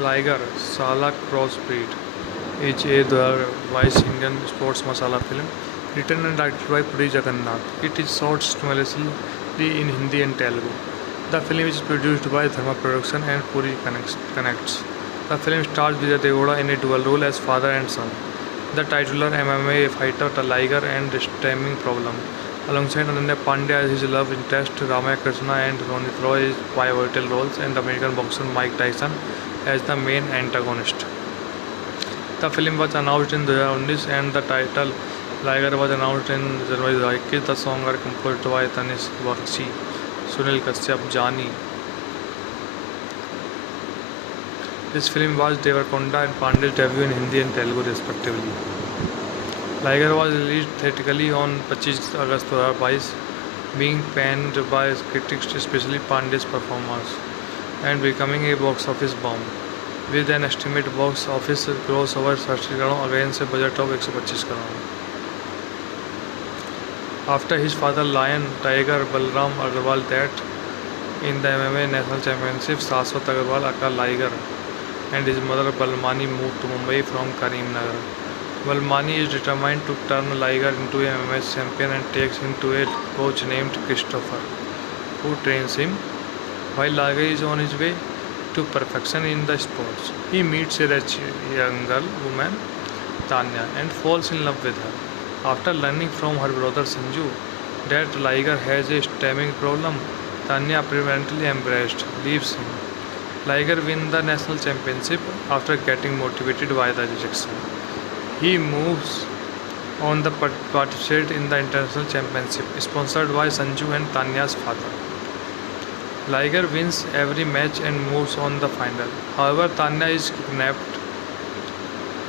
Liger Sala Crossbreed is a Wise Indian sports masala film written and directed by Puri Jagannath. It is shot simultaneously in Hindi and Telugu. The film is produced by Dharma Production and Puri Connects. The film stars Vijay Deoda in a dual role as father and son. The titular MMA fighter Liger and stemming problem. Alongside Ananya Pandey as his love interest, Ramaya Krishna and Ronit Roy as pivotal roles, and American boxer Mike Tyson as the main antagonist. The film was announced in 2019 and the title Liger was announced in January 2021. The songs are composed by Tanish Bakshi, Sunil Kashyap, Jani. This film was Devarakonda and Pandey's debut in Hindi and Telugu respectively. Liger was released theatrically on 25 August 2022, being panned by critics, especially Pandey's performance, and becoming a box office bomb, with an estimated box office gross over 30 crore against a budget of 125 crore. After his father Lion Tiger Balram Agarwal death in the MMA National Championship, Shashwat Agarwal aka Liger and his mother Balmani moved to Mumbai from Karimnagar. Balmani is determined to turn Liger into a MMA champion and takes him to a coach named Christopher, who trains him. While Liger is on his way to perfection in the sports, he meets a rich young woman, Tanya, and falls in love with her. After learning from her brother Sanju that Liger has a stamina problem, Tanya apparently embraced, leaves him. Liger wins the national championship after getting motivated by the rejection. He moves on to participate in the international championship, sponsored by Sanju and Tanya's father. Liger wins every match and moves on the final. However, Tanya is kidnapped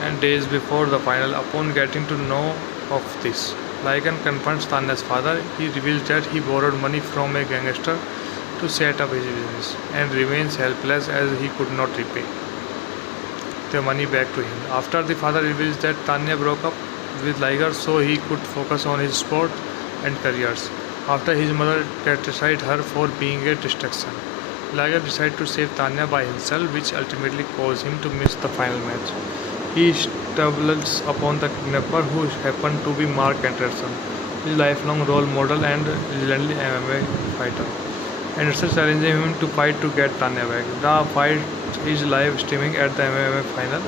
and days before the final. Upon getting to know of this, Liger confronts Tanya's father. He reveals that he borrowed money from a gangster to set up his business and remains helpless as he could not repay the money back to him. After the father reveals that Tanya broke up with Liger so he could focus on his sport and careers. After his mother criticized her for being a distraction, Liger decides to save Tanya by himself, which ultimately caused him to miss the final match. He stumbles upon the kidnapper, who happened to be Mark Anderson, his lifelong role model and legendary MMA fighter. Anderson challenges him to fight to get Tanya back. The fight is live streaming at the MMA final,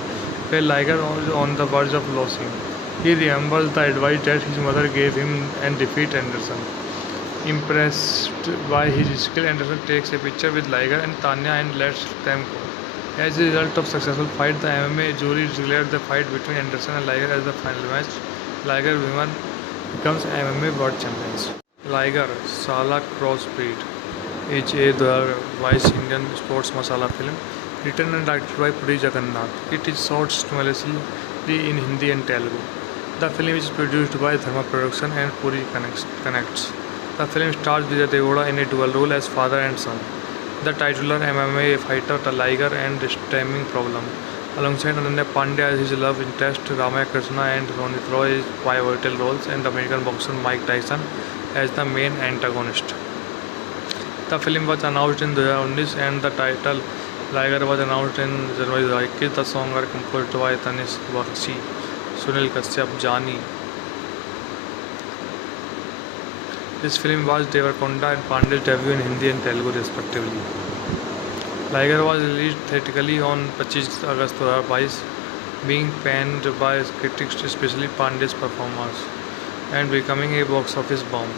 where Liger is on the verge of losing. He remembers the advice that his mother gave him and defeats Anderson. Impressed by his skill, Anderson takes a picture with Liger and Tanya and lets them go. As a result of successful fight, the MMA jury declared the fight between Anderson and Liger as the final match. Liger women becomes MMA world champions. Liger Sala Crossbreed is a Wise Indian sports masala film written and directed by Puri Jagannath. It is shot simultaneously in Hindi and Telugu. The film is produced by Dharma Production and Puri Connects. The film stars Vijay Deoda in a dual role as father and son. The titular MMA fighter Liger and stemming problem. Alongside Ananya Pandey as his love interest, Ramaya Krishna and Ronit Roy as pivotal roles, and American boxer Mike Tyson as the main antagonist. The film was announced in 2019 and the title Liger was announced in January 2021. The songs are composed by Tanish Bakshi, Sunil Kashyap, Jani. This film was Devarakonda and Pandey's debut in Hindi and Telugu respectively. Liger was released theatrically on 25 August 2022, being panned by critics, especially Pandey's performance, and becoming a box office bomb,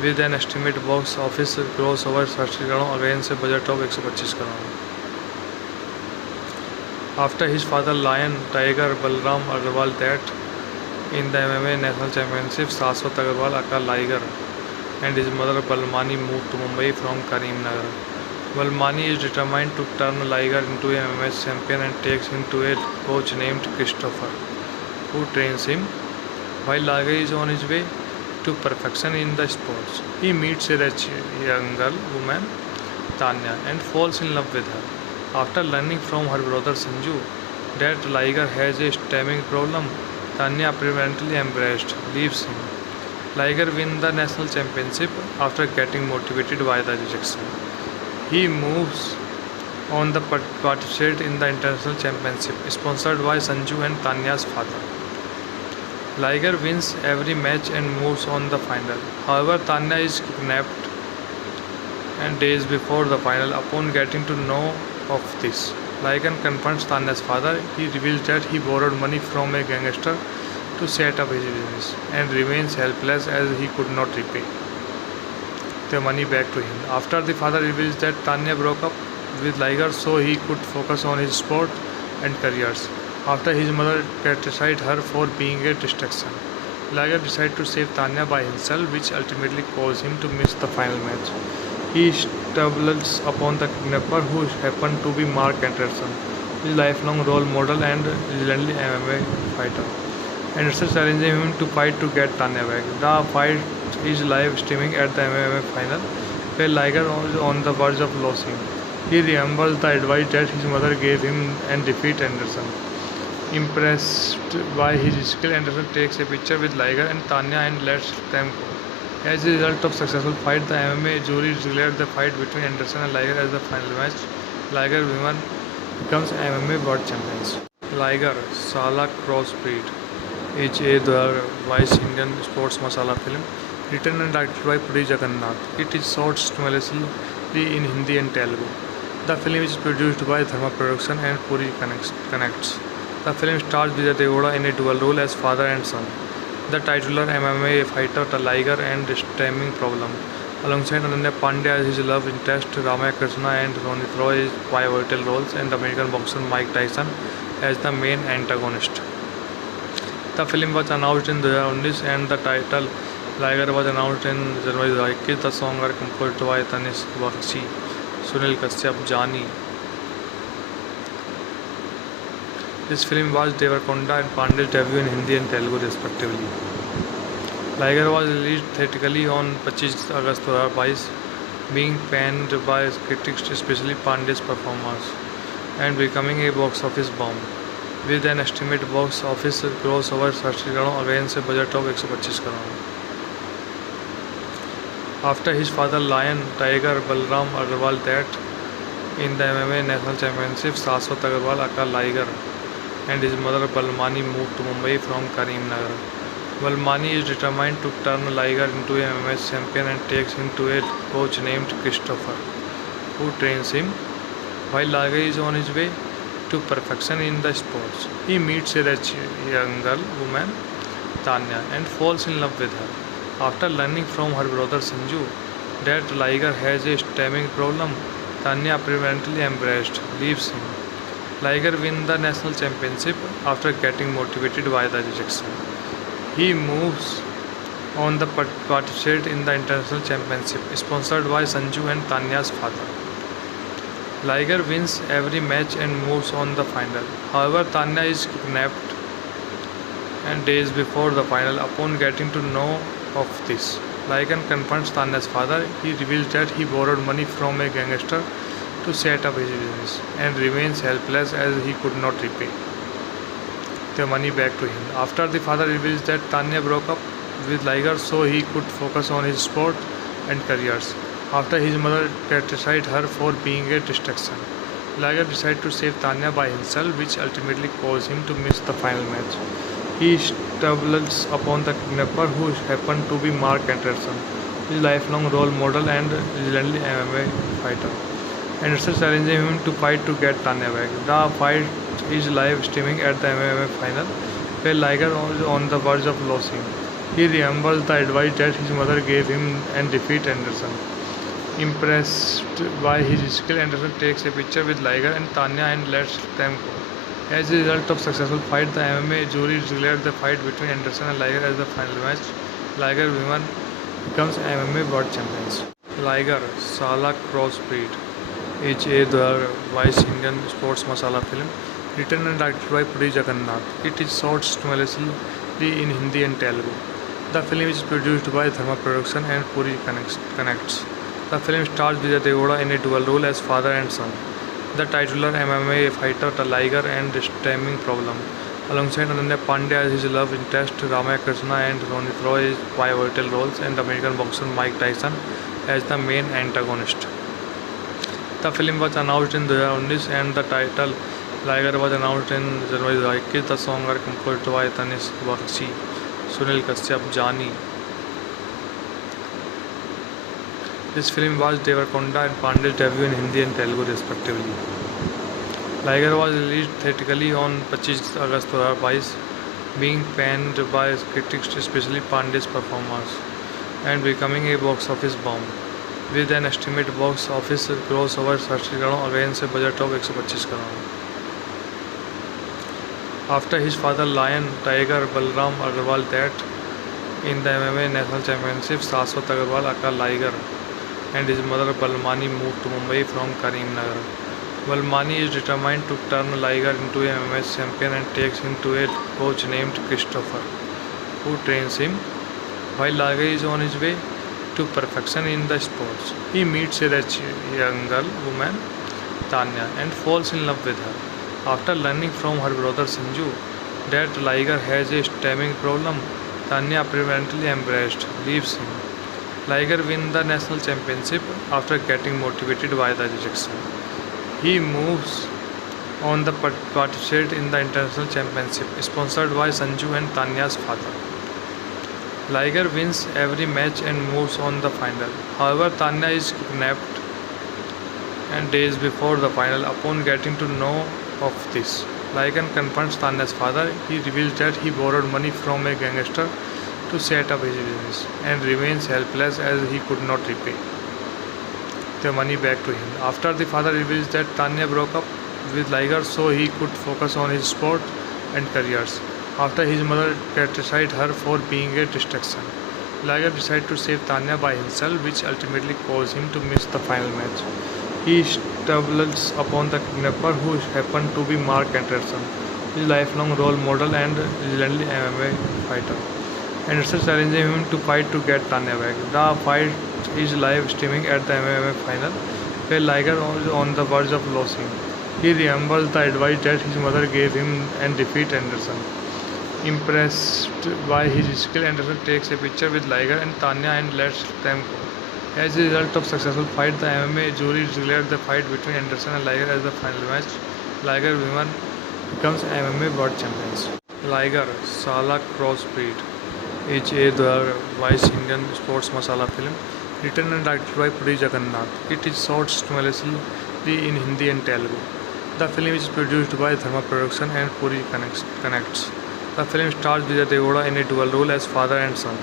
with an estimated box office gross over 30 crore against a budget of 125 crore. After his father Lion Tiger Balram Agarwal death in the MMA National Championship, Shashwat Agarwal aka Liger and his mother Balmani moved to Mumbai from Karimnagar. Balmani is determined to turn Liger into a MMA champion and takes him to a coach named Christopher, who trains him. While Liger is on his way to perfection in the sports, he meets a rich young woman, Tanya, and falls in love with her. After learning from her brother Sanju that Liger has a stamina problem, Tanya apparently embraced, leaves him. Liger wins the national championship after getting motivated by the rejection. He moves on the participate in the international championship, sponsored by Sanju and Tanya's father. Liger wins every match and moves on the final. However, Tanya is kidnapped and days before the final. Upon getting to know of this, Liger confronts Tanya's father. He reveals that he borrowed money from a gangster to set up his business and remains helpless as he could not repay the money back to him. After the father reveals that Tanya broke up with Liger so he could focus on his sport and careers. After his mother criticized her for being a distraction, Liger decided to save Tanya by himself, which ultimately caused him to miss the final match. He stumbles upon the kidnapper, who happened to be Mark Anderson, his lifelong role model and legendary MMA fighter. Anderson challenges him to fight to get Tanya back. The fight is live streaming at the MMA final, where Liger is on the verge of losing. He remembers the advice that his mother gave him and defeats Anderson. Impressed by his skill, Anderson takes a picture with Liger and Tanya and lets them go. As a result of successful fight, the MMA jury declared the fight between Anderson and Liger as the final match. Liger women becomes MMA world champions. Liger, Sala Crossbreed is a 2022 Indian sports masala film written and directed by Puri Jagannath. It is shot simultaneously in Hindi and Telugu. The film is produced by Dharma Production and Puri Connects. The film stars Vijay Devghoda in a dual role as father and son. The titular MMA fighter Liger and stemming problem, alongside Ananya Pandey as his love interest, Ramaya Krishna and Ronit Roy as pivotal roles, and American boxer Mike Tyson as the main antagonist. The film was announced in 2019 and the title Liger was announced in January 2021. The songs are composed by Tanish Bakshi, Sunil Kashyap, Jani. This film was Devarakonda and Pandey's debut in Hindi and Telugu respectively. Liger was released theatrically on 25 August 2022, being panned by critics, especially Pandey's performance, and becoming a box office bomb, with an estimated box office gross over 30 crore against a budget of 125 crore. After his father Lion Tiger Balram Agarwal death in the MMA National Championship, Shashwat Agarwal aka Liger and his mother Balmani moved to Mumbai from Karimnagar. Balmani is determined to turn Liger into a MMA champion and takes him to a coach named Christopher, who trains him. While Liger is on his way to perfection in the sports, he meets a rich young woman, Tanya, and falls in love with her. After learning from her brother Sanju that Liger has a stomach problem, Tanya apparently embarrassed, leaves him. Liger wins the national championship after getting motivated by the rejection. He moves on the participate in the international championship, sponsored by Sanju and Tanya's father. Liger wins every match and moves on the final. However, Tanya is kidnapped and days before the final. Upon getting to know of this, Liger confronts Tanya's father. He reveals that he borrowed money from a gangster to set up his business and remains helpless as he could not repay the money back to him. After the father reveals that Tanya broke up with Liger so he could focus on his sport and careers. After his mother criticized her for being a distraction, Liger decided to save Tanya by himself, which ultimately caused him to miss the final match. He stumbles upon the kidnapper, who happened to be Mark Anderson, his lifelong role model and legendary MMA fighter. Anderson challenges him to fight to get Tanya back. The fight is live streaming at the MMA final, where Liger is on the verge of losing. He remembers the advice that his mother gave him and defeats Anderson. Impressed by his skill, Anderson takes a picture with Liger and Tanya and lets them go. As a result of successful fight, the MMA jury declared the fight between Anderson and Liger as the final match. Liger women becomes MMA world champions. Liger, Sala Crossbreed is a 2022 Indian sports masala film written and directed by Puri Jagannath. It is shot simultaneously in Hindi and Telugu. The film is produced by Dharma Production and Puri Connects. The film stars Vijay Devghoda in a dual role as father and son. The titular MMA fighter Liger and stemming problem, alongside Ananya Pandey as his love interest, Ramaya Krishna and Ronit Roy as pivotal roles, and American boxer Mike Tyson as the main antagonist. The film was announced in 2019 and the title Liger was announced in January 2021. The songs are composed by Tanish Bakshi, Sunil Kashyap, Jani. This film was Devarakonda and Pandey's debut in Hindi and Telugu respectively. Liger was released theatrically on 25 August 2022, being panned by critics, especially Pandey's performance, and becoming a box office bomb, with an estimated box office gross over 30 crore against a budget of 125 crore. After his father Lion Tiger Balram Agarwal death in the MMA National Championship, Shashwat Agarwal aka Liger and his mother Balmani moved to Mumbai from Karimnagar. Balmani is determined to turn Liger into a MMA champion and takes him to a coach named Christopher, who trains him. While Liger is on his way to perfection in the sports, he meets a rich young woman, Tanya, and falls in love with her. After learning from her brother Sanju that Liger has a stamina problem, Tanya apparently embraced, leaves him. Liger wins the national championship after getting motivated by the rejection. He moves on to participate in the international championship, sponsored by Sanju and Tanya's father. Liger wins every match and moves on the final. However, Tanya is kidnapped and days before the final. Upon getting to know of this, Liger confronts Tanya's father. He reveals that he borrowed money from a gangster to set up his business and remains helpless as he could not repay the money back to him. After the father reveals that Tanya broke up with Liger so he could focus on his sport and careers. After his mother criticized her for being a distraction, Liger decided to save Tanya by himself, which ultimately caused him to miss the final match. He stumbles upon the kidnapper, who happened to be Mark Anderson, his lifelong role model and legendary MMA fighter. Anderson challenges him to fight to get Tanya back. The fight is live streaming at the MMA final, where Liger is on the verge of losing. He remembers the advice that his mother gave him and defeats Anderson. Impressed by his skill, Anderson takes a picture with Liger and Tanya and lets them go. As a result of successful fight, the MMA jury declared the fight between Anderson and Liger as the final match. Liger women becomes MMA world champions. Liger, Sala Crossbreed is a 2022 Indian sports masala film written and directed by Puri Jagannath. It is shot simultaneously in Hindi and Telugu. The film is produced by Dharma Production and Puri Connects. The film stars Vijay Devghoda in a dual role as father and son.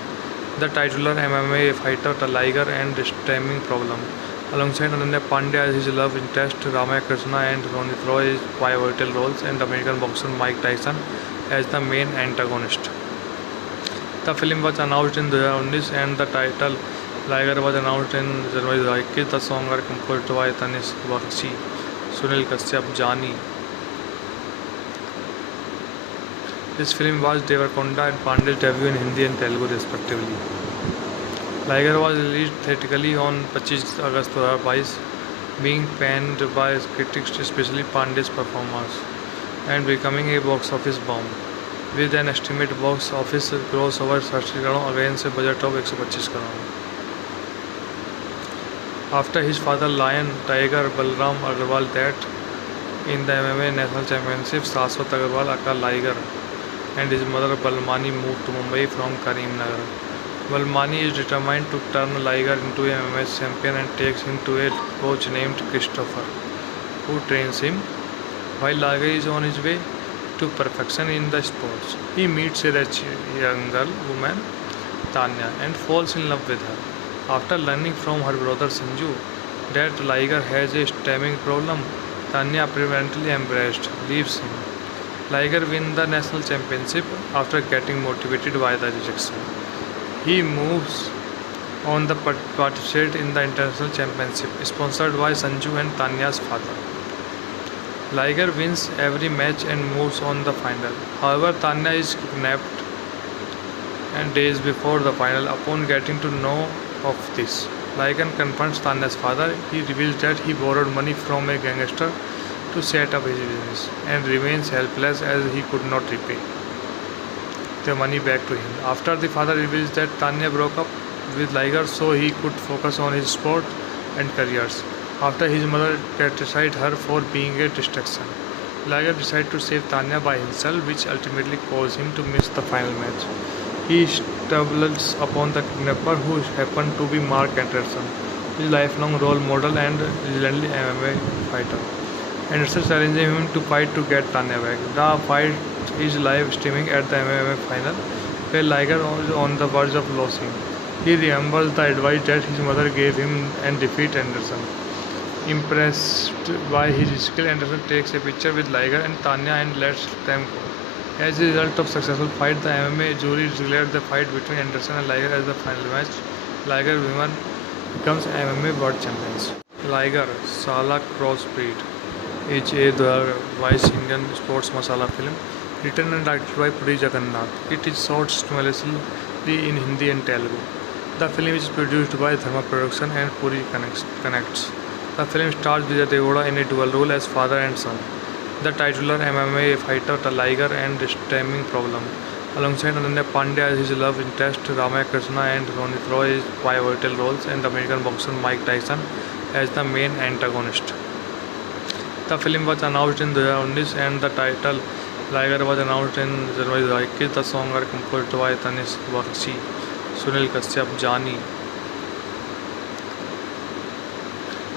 The titular MMA fighter Liger and the stamina problem, alongside Ananya Pandey as his love interest, Ramaya Krishna and Ronit Roy as pivotal roles, and American boxer Mike Tyson as the main antagonist. The film was announced in 2019 and the title Liger was announced in January 2021. The songs are composed by Tanish Bakshi, Sunil Kashyap, Jani. This film was Devarakonda and Pandey's debut in Hindi and Telugu respectively. Liger was released theatrically on 25 August 2022, being panned by critics, especially Pandey's performance, and becoming a box office bomb, with an estimated box office gross over 30 crore against a budget of 125 crore. After his father Lion Tiger Balram Agarwal death in the MMA National Championship, Shashwat Agarwal aka Liger and his mother Balmani moved to Mumbai from Karimnagar. Balmani is determined to turn Liger into a MMA champion and takes him to a coach named Christopher, who trains him. While Liger is on his way to perfection in the sports, he meets a rich young woman, Tanya, and falls in love with her. After learning from her brother Sanju that Liger has a stamina problem, Tanya apparently embraced, leaves him. Liger wins the national championship after getting motivated by the rejection. He moves on to participate in the international championship, sponsored by Sanju and Tanya's father. Liger wins every match and moves on the final. However, Tanya is kidnapped and days before the final. Upon getting to know of this, Liger confronts Tanya's father. He reveals that he borrowed money from a gangster to set up his business and remains helpless as he could not repay the money back to him. After the father reveals that Tanya broke up with Liger so he could focus on his sport and careers. after his mother criticized her for being a distraction. Liger decided to save Tanya by himself, which ultimately caused him to miss the final match. He stumbles upon the kidnapper, who happened to be Mark Anderson, his lifelong role model and legendary MMA fighter. Anderson challenges him to fight to get Tanya back. The fight is live streaming at the MMA final, where Liger is on the verge of losing. He remembers the advice that his mother gave him and defeats Anderson. Impressed by his skill, Anderson takes a picture with Liger and Tanya and lets them go. As a result of successful fight, the MMA jury declared the fight between Anderson and Liger as the final match. Liger women becomes MMA world champions. Liger, Sala Crossbreed is a 2022 Indian sports masala film written and directed by Puri Jagannath. It is shot simultaneously in Hindi and Telugu. The film is produced by Dharma Production and Puri Connects. The film stars Vijay Deoda in a dual role as father and son. The titular MMA fighter Liger and stemming problem, alongside Ananya Pandey as his love interest, Ramaya Krishna and Ronit Roy as pivotal roles, and American boxer Mike Tyson as the main antagonist. The film was announced in 2019 and the title Liger was announced in January 2021. The songs are composed by Tanish Bakshi, Sunil Kashyap, Jani.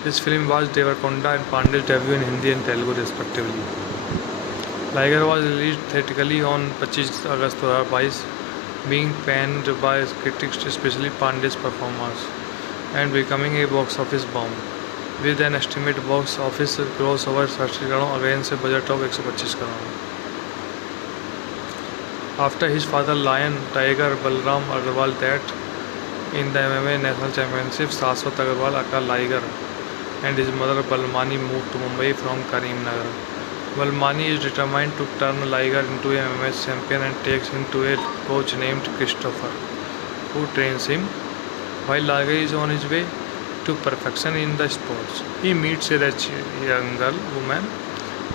This film was Devarakonda and Pandey's debut in Hindi and Telugu respectively. Liger was released theatrically on 25 August 2022, being panned by critics, especially Pandey's performance, and becoming a box office bomb, with an estimated box office gross over 30 crore against a budget of 125 crore. After his father Lion Tiger Balram Agarwal death in the MMA National Championship, Shashwat Agarwal aka Liger and his mother Balmani moved to Mumbai from Karimnagar. Balmani is determined to turn Liger into a MMA champion and takes him to a coach named Christopher, who trains him. While Liger is on his way to perfection in the sports, he meets a rich young woman,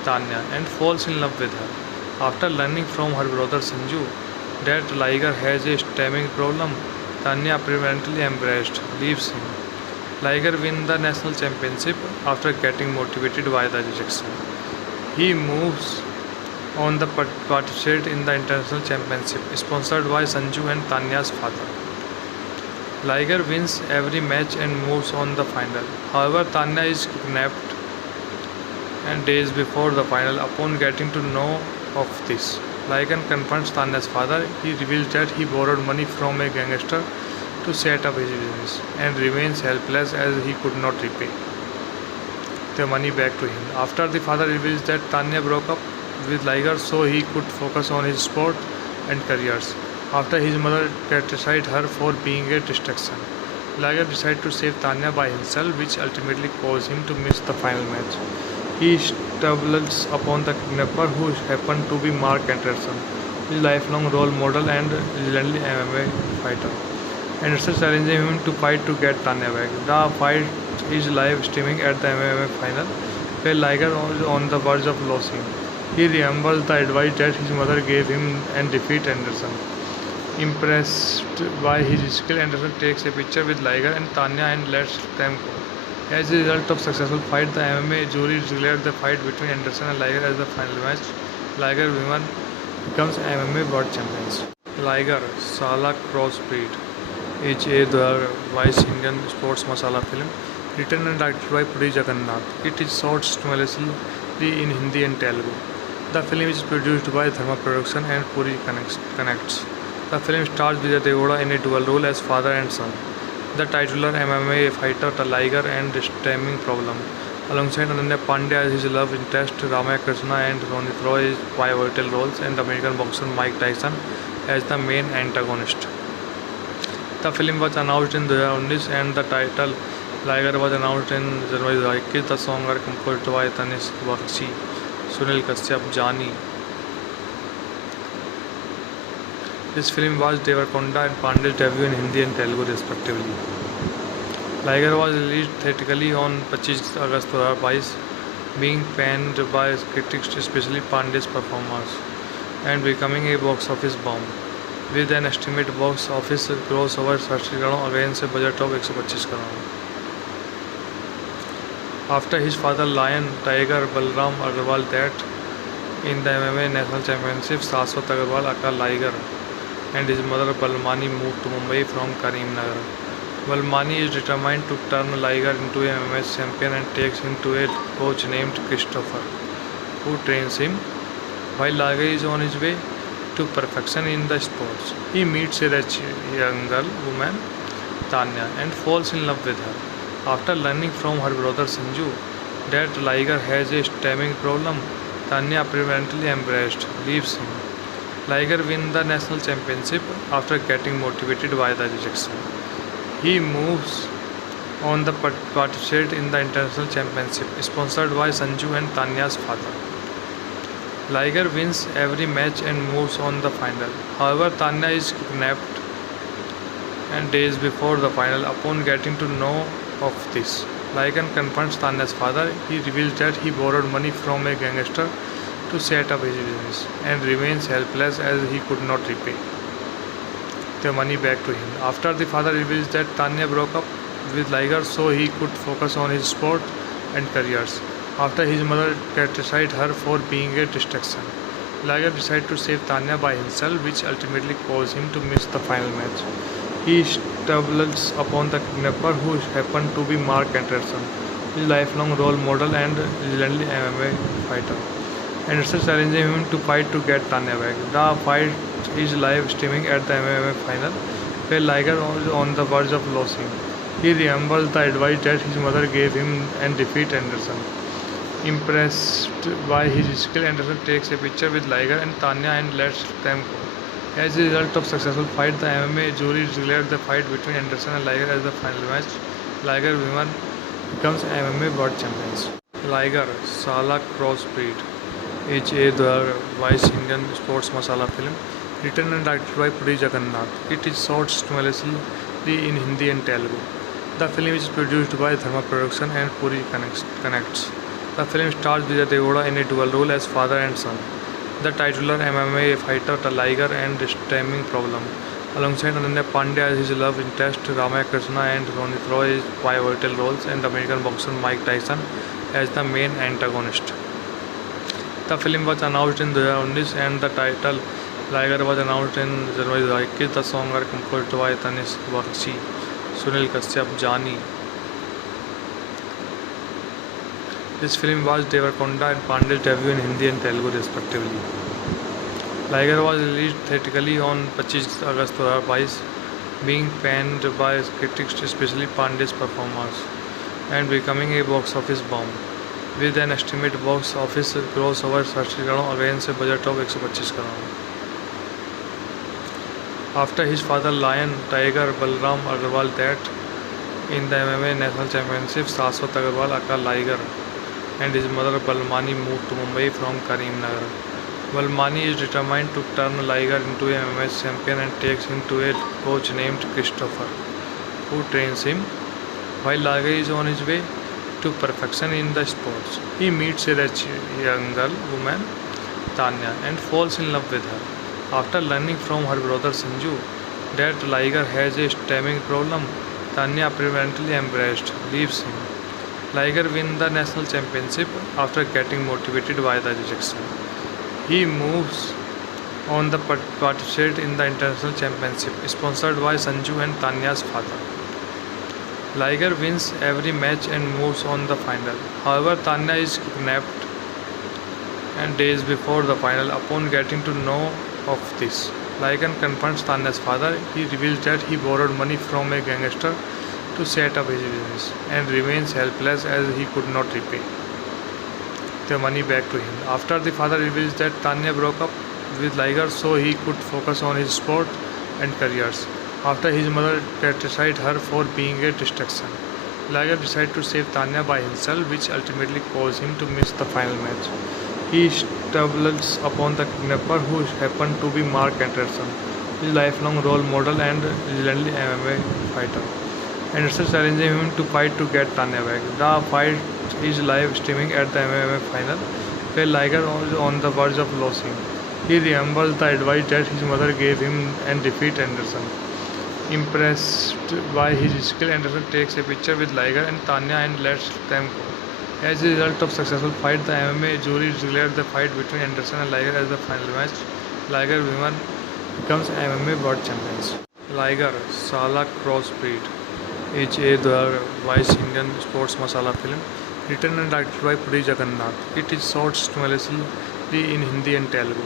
Tanya, and falls in love with her. After learning from her brother Sanju that Liger has a stamina problem, Tanya apparently embraced, leaves him. Liger wins the national championship after getting motivated by the rejection. He moves on to participate in the international championship, sponsored by Sanju and Tanya's father. Liger wins every match and moves on the final. However, Tanya is kidnapped and days before the final. Upon getting to know of this, Liger confronts Tanya's father. He reveals that he borrowed money from a gangster to set up his business and remains helpless as he could not repay the money back to him. After the father reveals that Tanya broke up with Liger so he could focus on his sport and careers, after his mother criticized her for being a distraction, Liger decided to save Tanya by himself, which ultimately caused him to miss the final match. He stumbles upon the kidnapper, who happened to be Mark Anderson, his lifelong role model and legendary MMA fighter. Anderson challenges him to fight to get Tanya back. The fight is live streaming at the MMA final, where Liger is on the verge of losing. He remembers the advice that his mother gave him and defeats Anderson. Impressed by his skill, Anderson takes a picture with Liger and Tanya and lets them go. As a result of successful fight, the MMA jury declared the fight between Anderson and Liger as the final match. Liger women becomes MMA world champions. Liger, Sala Crossbreed is a 2022 Indian sports masala film written and directed by Puri Jagannath. It is shot simultaneously in Hindi and Telugu. The film is produced by Dharma Production and Puri Connects. The film stars Vijay Deoda in a dual role as father and son. The titular MMA fighter Liger and stemming problem, alongside Ananya Pandey as his love interest, Ramaya Krishna and Ronit Roy as pivotal roles, and American boxer Mike Tyson as the main antagonist. The film was announced in 2019 and the title Liger was announced in January 2021. The songs are composed by Tanish Bakshi, Sunil Kashyap, Jani. This film was Devarakonda and Pandey's debut in Hindi and Telugu respectively. Liger was released theatrically on 25 August 2022, being panned by critics, especially Pandey's performance, and becoming a box office bomb, with an estimated box office gross over 30 crore against a budget of 125 crore. After his father Lion Tiger Balram Agarwal that in the MMA National Championship, Shashwat Agarwal aka Liger and his mother Balmani moved to Mumbai from Karimnagar. Balmani is determined to turn Liger into a MMA champion and takes him to a coach named Christopher, who trains him. While Liger is on his way to perfection in the sports, he meets a rich young woman, Tanya, and falls in love with her. After learning from her brother Sanju that Liger has a stamina problem, Tanya apparently embarrassed, leaves him. Liger wins the national championship after getting motivated by the rejection. He moves on the participate in the international championship, sponsored by Sanju and Tanya's father. Liger wins every match and moves on the final. However, Tanya is kidnapped and days before the final. Upon getting to know of this, Liger confronts Tanya's father. He reveals that he borrowed money from a gangster to set up his business and remains helpless as he could not repay the money back to him. After the father reveals that Tanya broke up with Liger so he could focus on his sport and careers. After his mother criticized her for being a distraction, Liger decided to save Tanya by himself, which ultimately caused him to miss the final match. He stumbles upon the kidnapper, who happened to be Mark Anderson, his lifelong role model and legendary MMA fighter. Anderson challenges him to fight to get Tanya back. The fight is live streaming at the MMA final, where Liger is on the verge of losing. He remembers the advice that his mother gave him and defeats Anderson. Impressed by his skill, Anderson takes a picture with Liger and Tanya and lets them go. As a result of successful fight, the MMA jury declared the fight between Anderson and Liger as the final match. Liger women becomes MMA world champions. Liger, Sala Crossbreed is a 2022 Indian sports masala film written and directed by Puri Jagannath. It is shot simultaneously in Hindi and Telugu. The film is produced by Dharma Production and Puri Connects. The film stars Vijay Devghoda in a dual role as father and son. The titular MMA fighter, the Liger, and stamina problem, alongside Ananya Pandey as his love interest, Ramaya Krishna and Ronit Roy as pivotal roles, and American boxer Mike Tyson as the main antagonist. The film was announced in 2019 and the title Liger was announced in January 2021. The songs are composed by Tanish Bakshi, Sunil Kashyap, Jani. This film was Devarakonda and Pandey's debut in Hindi and Telugu respectively. Liger was released theatrically on 25 August 2022, being panned by critics, especially Pandey's performance, and becoming a box office bomb, with an estimated box office gross over 30 crore against a budget of 125 crore. After his father Lion Tiger Balram Agarwal that in the MMA National Championship, Shashwat Agarwal aka Liger and his mother Balmani moved to Mumbai from Karimnagar. Balmani is determined to turn Liger into a MMA champion and takes him to a coach named Christopher, who trains him. While Liger is on his way to perfection in the sports, he meets a rich young woman, Tanya, and falls in love with her. After learning from her brother Sanju that Liger has a stamina problem, Tanya apparently embarrassed, leaves him. Liger wins the national championship after getting motivated by the rejection. He moves on the participate in the international championship, sponsored by Sanju and Tanya's father. Liger wins every match and moves on the final. However, Tanya is kidnapped and days before the final. Upon getting to know of this, Liger confronts Tanya's father. He reveals that he borrowed money from a gangster to set up his business and remains helpless as he could not repay the money back to him. After the father reveals that Tanya broke up with Liger so he could focus on his sport and careers. After his mother criticized her for being a distraction, Liger decided to save Tanya by himself, which ultimately caused him to miss the final match. He stumbles upon the kidnapper, who happened to be Mark Anderson, his lifelong role model and legendary MMA fighter. Anderson challenges him to fight to get Tanya back. The fight is live streaming at the MMA final, where Liger is on the verge of losing. He remembers the advice that his mother gave him and defeats Anderson. Impressed by his skill, Anderson takes a picture with Liger and Tanya and lets them go. As a result of successful fight, the MMA jury declared the fight between Anderson and Liger as the final match. Liger women becomes MMA World Champions. Liger, Sala Crossbreed is a 2022 Indian sports masala film written and directed by Puri Jagannath. It is shot simultaneously in Hindi and Telugu.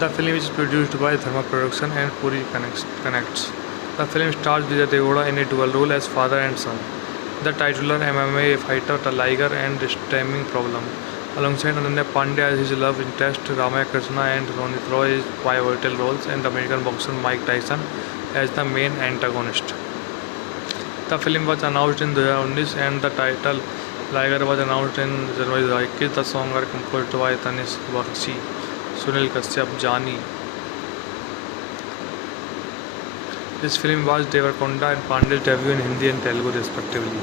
The film is produced by Dharma Production and Puri Connects. The film stars Vijay Deoda in a dual role as father and son. The titular MMA fighter Liger and stemming problem, alongside Ananya Pandey as his love interest, Ramaya Krishna and Ronit Roy as pivotal roles, and American boxer Mike Tyson as the main antagonist. The film was announced in 2019 and the title Liger was announced in January 2021. The songs are composed by Tanish Bakshi, Sunil Kashyap, Jani. This film was Devarakonda and Pandey's debut in Hindi and Telugu respectively.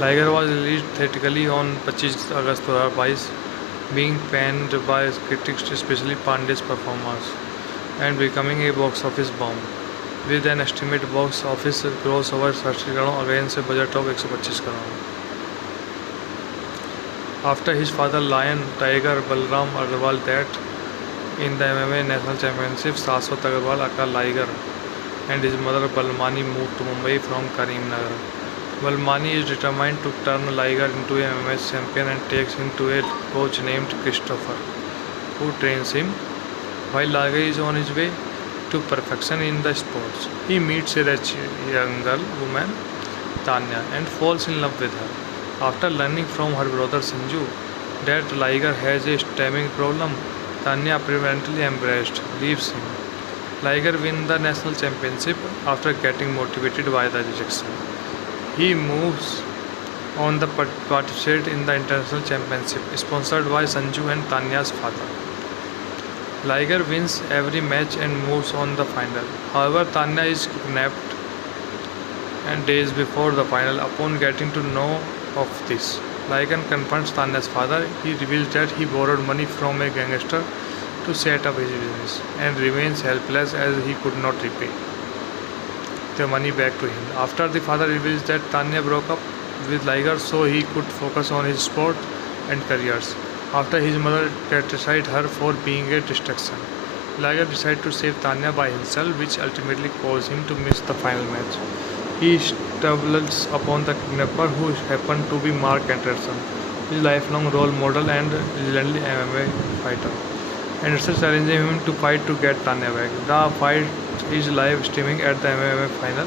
Liger was released theatrically on 25 August 2022, being panned by critics, especially Pandey's performance, and becoming a box office bomb, with an estimated box office gross over 30 crore against a budget of 125 crore. After his father Lion Tiger Balram Agarwal died in the MMA National Championship, Shashwat Agarwal aka Liger and his mother Balmani moved to Mumbai from Karimnagar. Balmani is determined to turn Liger into a MMA champion and takes him to a coach named Christopher, who trains him. While Liger is on his way to perfection in the sports, he meets a rich younger woman, Tanya, and falls in love with her. After learning from her brother Sanju that Liger has a stamina problem, Tanya apparently embraced, leaves him. Liger wins the national championship after getting motivated by the rejection. He moves on to participate in the international championship, sponsored by Sanju and Tanya's father. Liger wins every match and moves on the final. However, Tanya is kidnapped and days before the final. Upon getting to know of this, Liger confronts Tanya's father. He reveals that he borrowed money from a gangster to set up his business and remains helpless as he could not repay the money back to him. After the father reveals that Tanya broke up with Liger so he could focus on his sport and careers. After his mother criticized her for being a distraction, Liger decided to save Tanya by himself, which ultimately caused him to miss the final match. He stumbles upon the kidnapper, who happened to be Mark Anderson, his lifelong role model and legendary MMA fighter. Anderson challenges him to fight to get Tanya back. The fight is live streaming at the MMA final,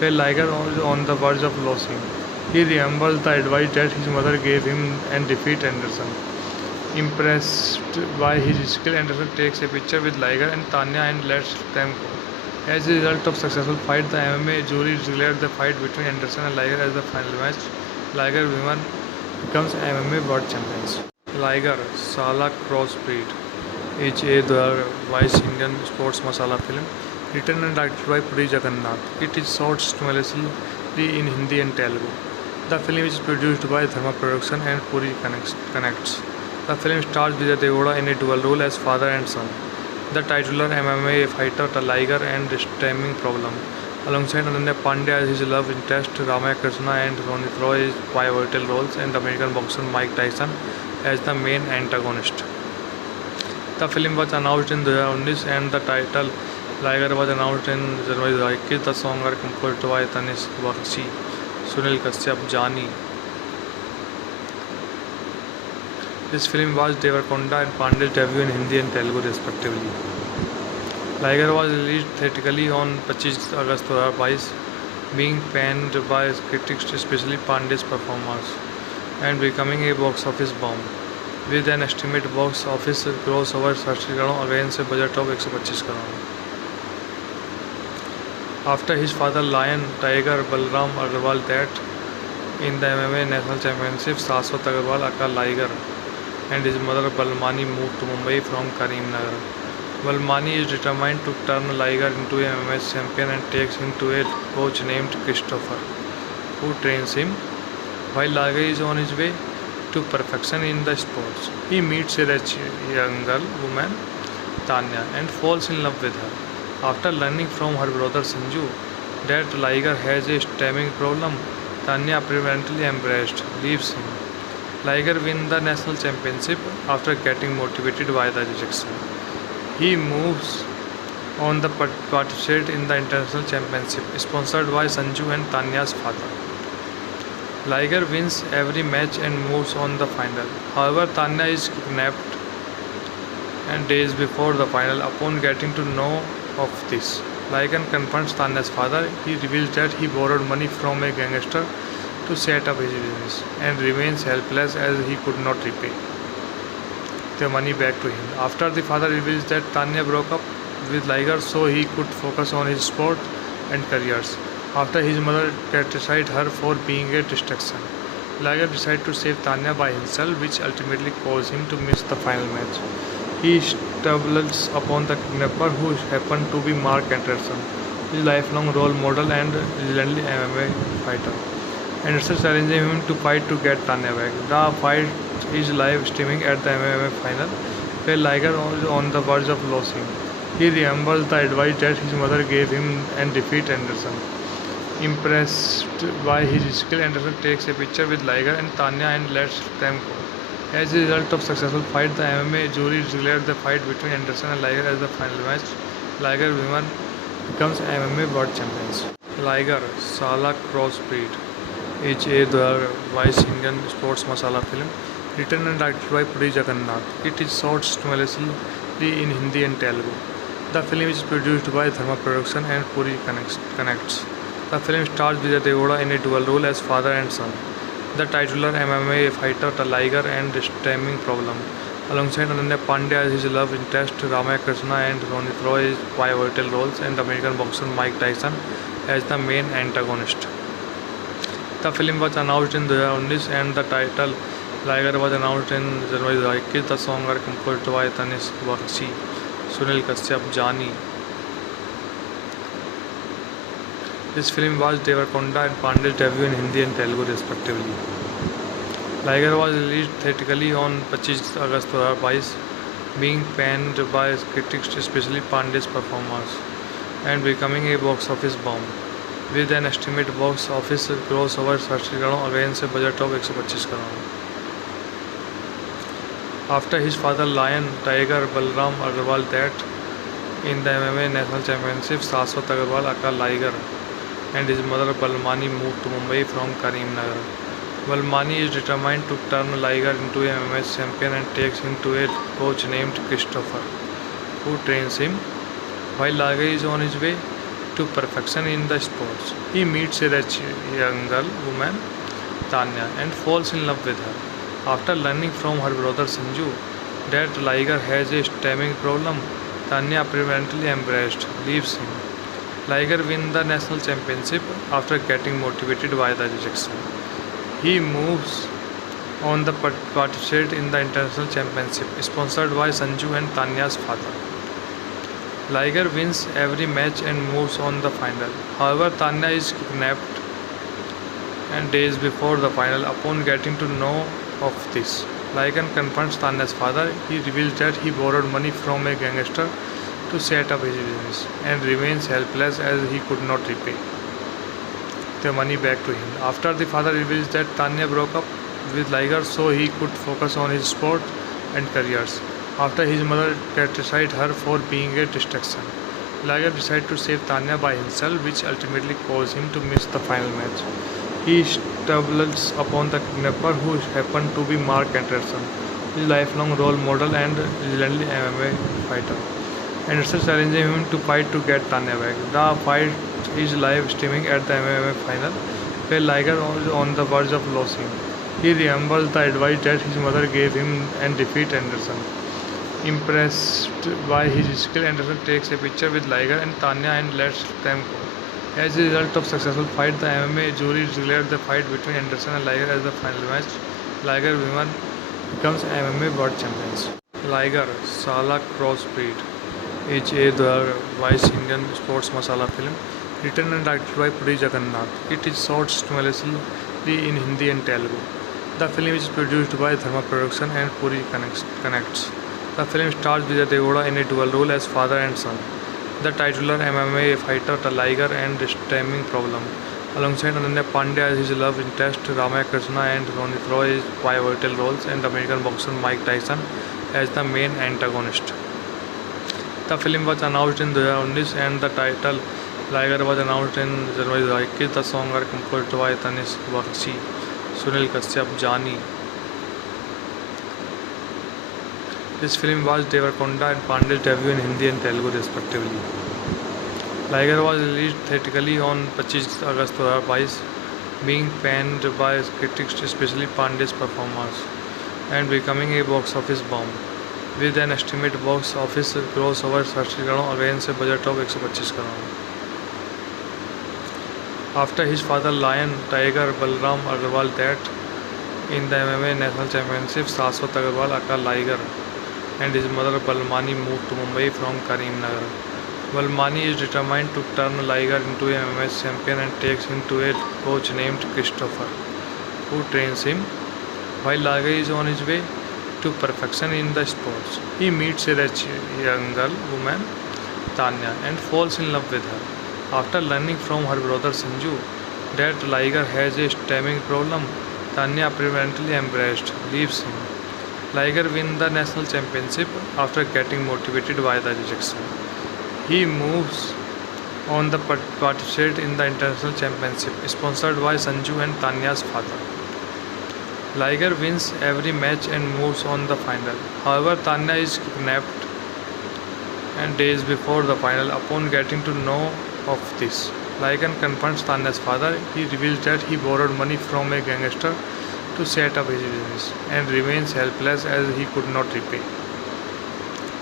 where Liger is on the verge of losing. He remembers the advice that his mother gave him and defeats Anderson. Impressed by his skill, Anderson takes a picture with Liger and Tanya and lets them go. As a result of successful fight, the MMA jury declared the fight between Anderson and Liger as the final match. Liger women becomes MMA World Champions. Liger, Sala Crossbreed is a 2022 Indian sports masala film written and directed by Puri Jagannath. It is shot simultaneously in Hindi and Telugu. The film is produced by Dharma Production and Puri Connects. The film stars Vijay Deoda in a dual role as father and son. The titular MMA fighter Liger and stemming problem, alongside Ananya Pandey as his love interest, Ramaya Krishna and Ronit Roy as pivotal roles, and American boxer Mike Tyson as the main antagonist. The film was announced in 2019 and the title Liger was announced in January 2021. The songs are composed by Tanish Bakshi, Sunil Kashyap, Jani. This film was Devarakonda and Pandey's debut in Hindi and Telugu respectively. Liger was released theatrically on 25 August 2022, being panned by critics, especially Pandey's performance, and becoming a box office bomb, with an estimated box office gross over 30 crore against a budget of 125 crore. After his father Lion Tiger Balram Agarwal died in the MMA National Championship, Shashwat Agarwal aka Liger and his mother Balmani moved to Mumbai from Karimnagar. Balmani is determined to turn Liger into a MMA champion and takes him to a coach named Christopher, who trains him. While Liger is on his way to perfection in the sports, he meets a rich younger woman, Tanya, and falls in love with her. After learning from her brother Sanju that Liger has a stamina problem, Tanya apparently embraced, leaves him. Liger wins the national championship after getting motivated by the rejection. He moves on the participate in the international championship, sponsored by Sanju and Tanya's father. Liger wins every match and moves on the final. However, Tanya is kidnapped and days before the final. Upon getting to know of this, Liger confronts Tanya's father. He reveals that he borrowed money from a gangster to set up his business and remains helpless as he could not repay the money back to him. After the father reveals that Tanya broke up with Liger so he could focus on his sport and careers. After his mother criticized her for being a distraction, Liger decides to save Tanya by himself, which ultimately caused him to miss the final match. He stumbles upon the kidnapper, who happened to be Mark Anderson, his lifelong role model and legendary MMA fighter. Anderson challenges him to fight to get Tanya back. The fight is live streaming at the MMA final, where Liger is on the verge of losing. He remembers the advice that his mother gave him and defeats Anderson. Impressed by his skill, Anderson takes a picture with Liger and Tanya and lets them go. As a result of successful fight, the MMA jury declared the fight between Anderson and Liger as the final match. Liger women becomes MMA world champions. Liger, Sala Crossbreed is a 2022 Indian sports masala film written and directed by Puri Jagannath. It is shot simultaneously in Hindi and Telugu. The film is produced by Dharma Production and Puri Connects. The film stars Vijay Deoda in a dual role as father and son. The titular MMA fighter Liger and stemming problem, alongside Ananya Pandey as his love interest, Ramaya Krishna and Ronit Roy as pivotal roles, and the American boxer Mike Tyson as the main antagonist. The film was announced in 2019 and the title Liger was announced in January 2021. The songs are composed by Tanish Bakshi, Sunil Kashyap, Jani. This film was Devarakonda and Pandey's debut in Hindi and Telugu respectively. Liger was released theatrically on 25 August 2022, being panned by critics, especially Pandey's performance, and becoming a box office bomb, with an estimated box office gross over 30 crore against a budget of 125 crore. After his father Lion Tiger Balram Agarwal death in the MMA National Championship, Shashwat Agarwal aka Liger and his mother Balmani moved to Mumbai from Karimnagar. Balmani is determined to turn Liger into a MMA champion and takes him to a coach named Christopher, who trains him. While Liger is on his way to perfection in the sports, he meets a rich young woman, Tanya, and falls in love with her. After learning from her brother Sanju that Liger has a stamina problem, Tanya apparently embraced, leaves him. Liger wins the national championship after getting motivated by the rejection. He moves on the participate in the international championship, sponsored by Sanju and Tanya's father. Liger wins every match and moves on the final. However, Tanya is kidnapped and days before the final. Upon getting to know of this, Liger confronts Tanya's father. He reveals that he borrowed money from a gangster to set up his business and remains helpless as he could not repay the money back to him. After the father reveals that Tanya broke up with Liger so he could focus on his sport and careers. After his mother criticized her for being a distraction, Liger decides to save Tanya by himself, which ultimately caused him to miss the final match. He stumbles upon the kidnapper, who happened to be Mark Anderson, his lifelong role model and legendary MMA fighter. Anderson challenges him to fight to get Tanya back. The fight is live streaming at the MMA final, where Liger is on the verge of losing. He remembers the advice that his mother gave him and defeats Anderson. Impressed by his skill, Anderson takes a picture with Liger and Tanya and lets them go. As a result of successful fight, the MMA jury declared the fight between Anderson and Liger as the final match. Liger women becomes MMA world champions. Liger, Sala Crossbreed is a 2022 Indian sports masala film written and directed by Puri Jagannath. It is shot simultaneously in Hindi and Telugu. The film is produced by Dharma Production and Puri Connects. The film stars Vijay Deoda in a dual role as father and son. The titular MMA fighter Liger and stemming problem, Alongside Ananya Pandey as his love interest, Ramaya Krishna and Ronit Roy is pivotal roles, and American boxer Mike Tyson as the main antagonist. The film was announced in 2019 and the title Liger was announced in January 2021. The songs are composed by Tanish Bakshi, Sunil Kashyap, Jani. This film was Devarakonda and Pandey's debut in Hindi and Telugu respectively. Liger was released theatrically on 25 August 2022, being panned by critics, especially Pandey's performance, and becoming a box office bomb, with an estimated box office gross over 30 crore against a budget of 125 crore. After his father Lion Tiger Balram Agarwal death in the MMA National Championship, Shashwat Agarwal aka Liger and his mother Balmani moved to Mumbai from Karimnagar. Balmani is determined to turn Liger into a MMA champion and takes him to a coach named Christopher, who trains him. While Liger is on his way to perfection in the sports, he meets a rich young woman, Tanya, and falls in love with her. After learning from her brother Sanju that Liger has a stamina problem, Tanya apparently embraced, leaves him. Liger wins the national championship after getting motivated by the rejection. He moves on the participate in the international championship, sponsored by Sanju and Tanya's father. Liger wins every match and moves on the final. However, Tanya is kidnapped and days before the final. Upon getting to know of this, Liger confronts Tanya's father. He reveals that he borrowed money from a gangster to set up his business and remains helpless as he could not repay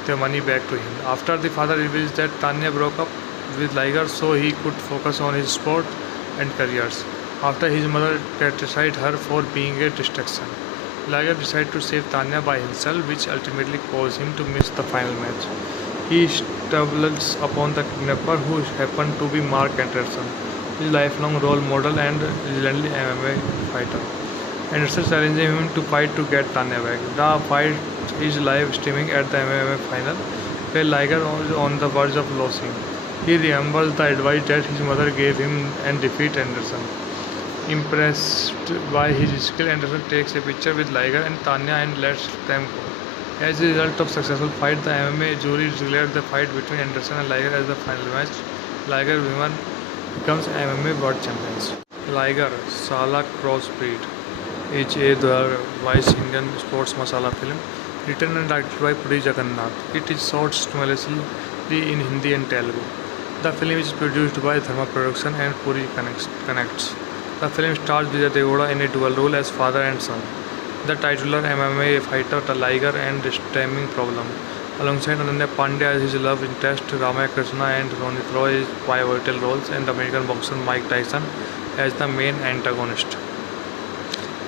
the money back to him. After the father reveals that Tanya broke up with Liger so he could focus on his sport and careers. After his mother criticized her for being a distraction, Liger decided to save Tanya by himself, which ultimately caused him to miss the final match. He stumbles upon the kidnapper, who happened to be Mark Anderson, his lifelong role model and legendary MMA fighter. Anderson challenging him to fight to get Tanya back. The fight is live streaming at the MMA final, where Liger is on the verge of losing. He remembers the advice that his mother gave him and defeats Anderson. Impressed by his skill, Anderson takes a picture with Liger and Tanya and lets them go. As a result of successful fight, the MMA jury declared the fight between Anderson and Liger as the final match. Liger women becomes MMA world champions. Liger, Sala Crossbreed is a 2022 Indian sports masala film written and directed by Puri Jagannath. It is shot simultaneously in Hindi and Telugu. The film is produced by Dharma Production and Puri Connects. The film stars Vijay Devghoda in a dual role as father and son. The titular MMA fighter, the Liger, and the stamina problem. Alongside Ananya Pandey as his love interest, Ramaya Krishna and Ronit Roy is pivotal roles, and American boxer Mike Tyson as the main antagonist.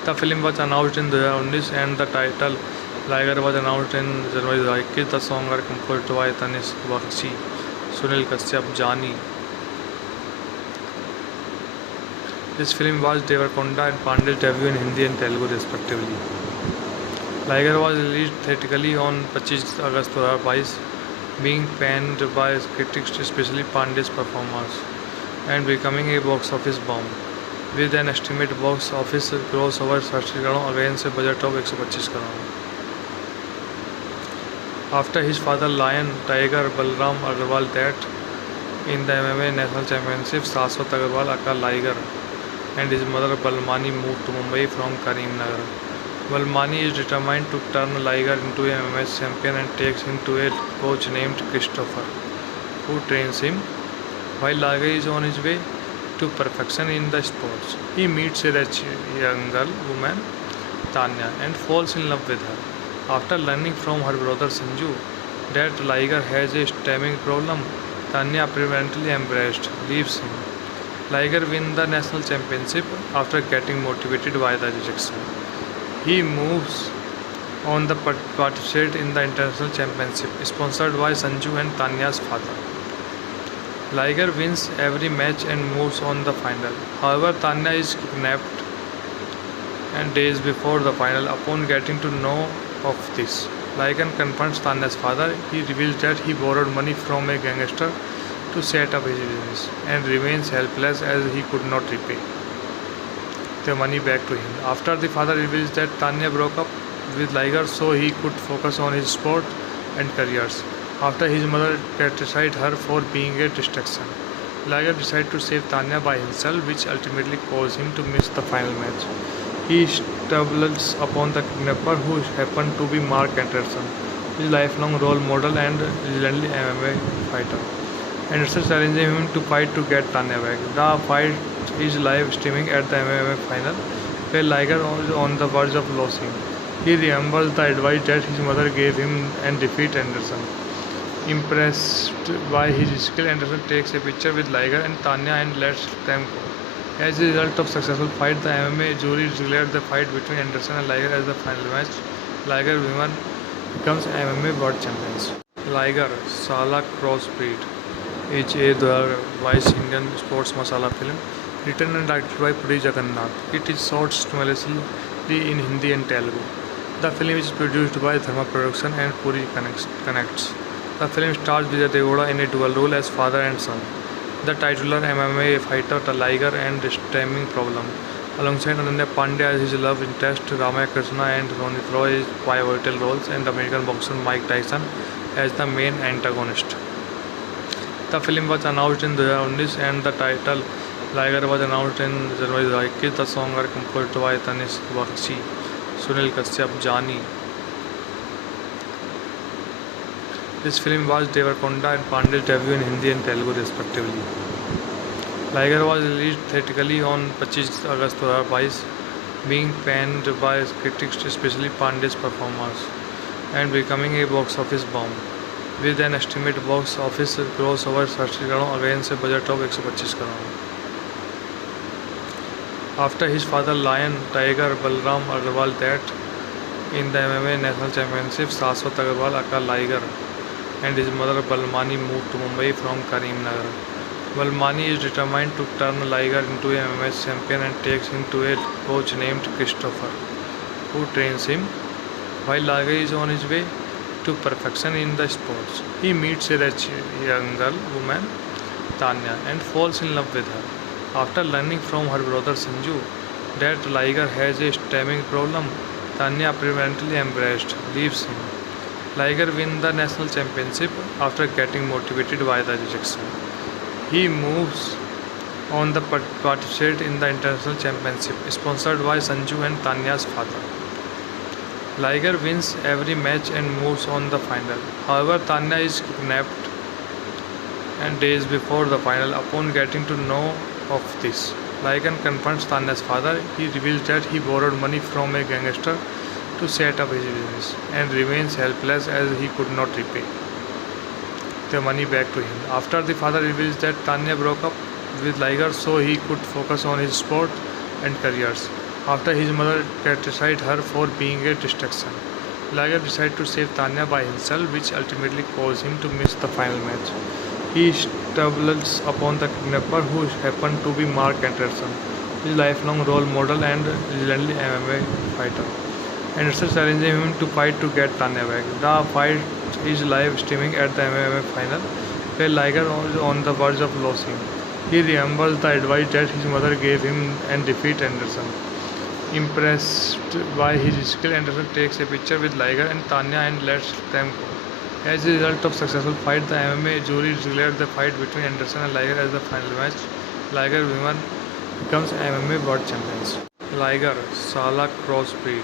The film was announced in 2019 and the title Liger was announced in January 2021. The songs are composed by Tanish Bakshi, Sunil Kashyap, Jani. This film was Devarakonda and Pandey's debut in Hindi and Telugu respectively. Liger was released theatrically on 25 August 2022, being panned by critics, especially Pandey's performance, and becoming a box office bomb, with an estimated box office gross over 30 crore against a budget of 125 crore. After his father Lion Tiger Balram Agarwal death in the MMA National Championship, Shashwat Agarwal aka Liger and his mother Balmani moved to Mumbai from Karimnagar. Balmani is determined to turn Liger into a MMA champion and takes him to a coach named Christopher, who trains him. While Liger is on his way to perfection in the sports, he meets a rich young woman, Tanya, and falls in love with her. After learning from her brother Sanju that Liger has a stamina problem, Tanya apparently embraced, leaves him. Liger wins the national championship after getting motivated by the rejection. He moves on the participate in the international championship, sponsored by Sanju and Tanya's father. Liger wins every match and moves on the final. However, Tanya is kidnapped and days before the final. Upon getting to know of this, Liger confronts Tanya's father. He reveals that he borrowed money from a gangster to set up his business and remains helpless as he could not repay the money back to him. After the father reveals that Tanya broke up with Liger so he could focus on his sport and careers. After his mother criticized her for being a distraction, Liger decided to save Tanya by himself, which ultimately caused him to miss the final match. He stumbles upon the kidnapper, who happened to be Mark Anderson, his lifelong role model and legendary MMA fighter. Anderson challenges him to fight to get Tanya back. The fight is live streaming at the MMA final, where Liger is on the verge of losing. He remembers the advice that his mother gave him and defeats Anderson. Impressed by his skill, Anderson takes a picture with Liger and Tanya and lets them go. As a result of successful fight, the MMA jury declared the fight between Anderson and Liger as the final match. Liger women becomes MMA world champions. Liger Sala Crossbreed is a 2022 Indian sports masala film written and directed by Puri Jagannath. It is shot simultaneously in Hindi and Telugu. The film is produced by Dharma Production and Puri Connects. The film stars Vijay Devghoda in a dual role as father and son. The titular MMA fighter Liger and the stemming problem, alongside Ananya Pandey as his love interest, Ramaya Krishna and Ronit Roy as pivotal roles, and American boxer Mike Tyson as the main antagonist. The film was announced in 2019 and the title Liger was announced in January 2021. The songs are composed by Tanish Bakshi, Sunil Kashyap, Jani. This film was Devarakonda and Pandey's debut in Hindi and Telugu respectively. Liger was released theatrically on 25 August 2022, being panned by critics, especially Pandey's performance, and becoming a box office bomb, with an estimated box office gross over 30 crore against a budget of 125 crore. After his father Lion Tiger Balram Agarwal death in the MMA National Championship, Shashwat Agarwal aka Liger and his mother Balmani moved to Mumbai from Karimnagar. Balmani is determined to turn Liger into a MMA champion and takes him to a coach named Christopher, who trains him. While Liger is on his way to perfection in the sports, he meets a rich young woman, Tanya, and falls in love with her. After learning from her brother Sanju that Liger has a stamina problem, Tanya apparently embraced, leaves him. Liger wins the national championship after getting motivated by the rejection. He moves on to participate in the international championship, sponsored by Sanju and Tanya's father. Liger wins every match and moves on the final. However, Tanya is kidnapped and days before the final. Upon getting to know of this, Liger confronts Tanya's father. He reveals that he borrowed money from a gangster to set up his business and remains helpless as he could not repay the money back to him. After the father reveals that Tanya broke up with Liger so he could focus on his sport and careers. After his mother criticized her for being a distraction, Liger decided to save Tanya by himself, which ultimately caused him to miss the final match. He stumbles upon the kidnapper, who happened to be Mark Anderson, his lifelong role model and legendary MMA fighter. Anderson challenges him to fight to get Tanya back. The fight is live streaming at the MMA final, where Liger is on the verge of losing. He remembers the advice that his mother gave him and defeats Anderson. Impressed by his skill, Anderson takes a picture with Liger and Tanya and lets them go. As a result of successful fight, the MMA jury declared the fight between Anderson and Liger as the final match. Liger women becomes MMA world champions. Liger Sala Crossbreed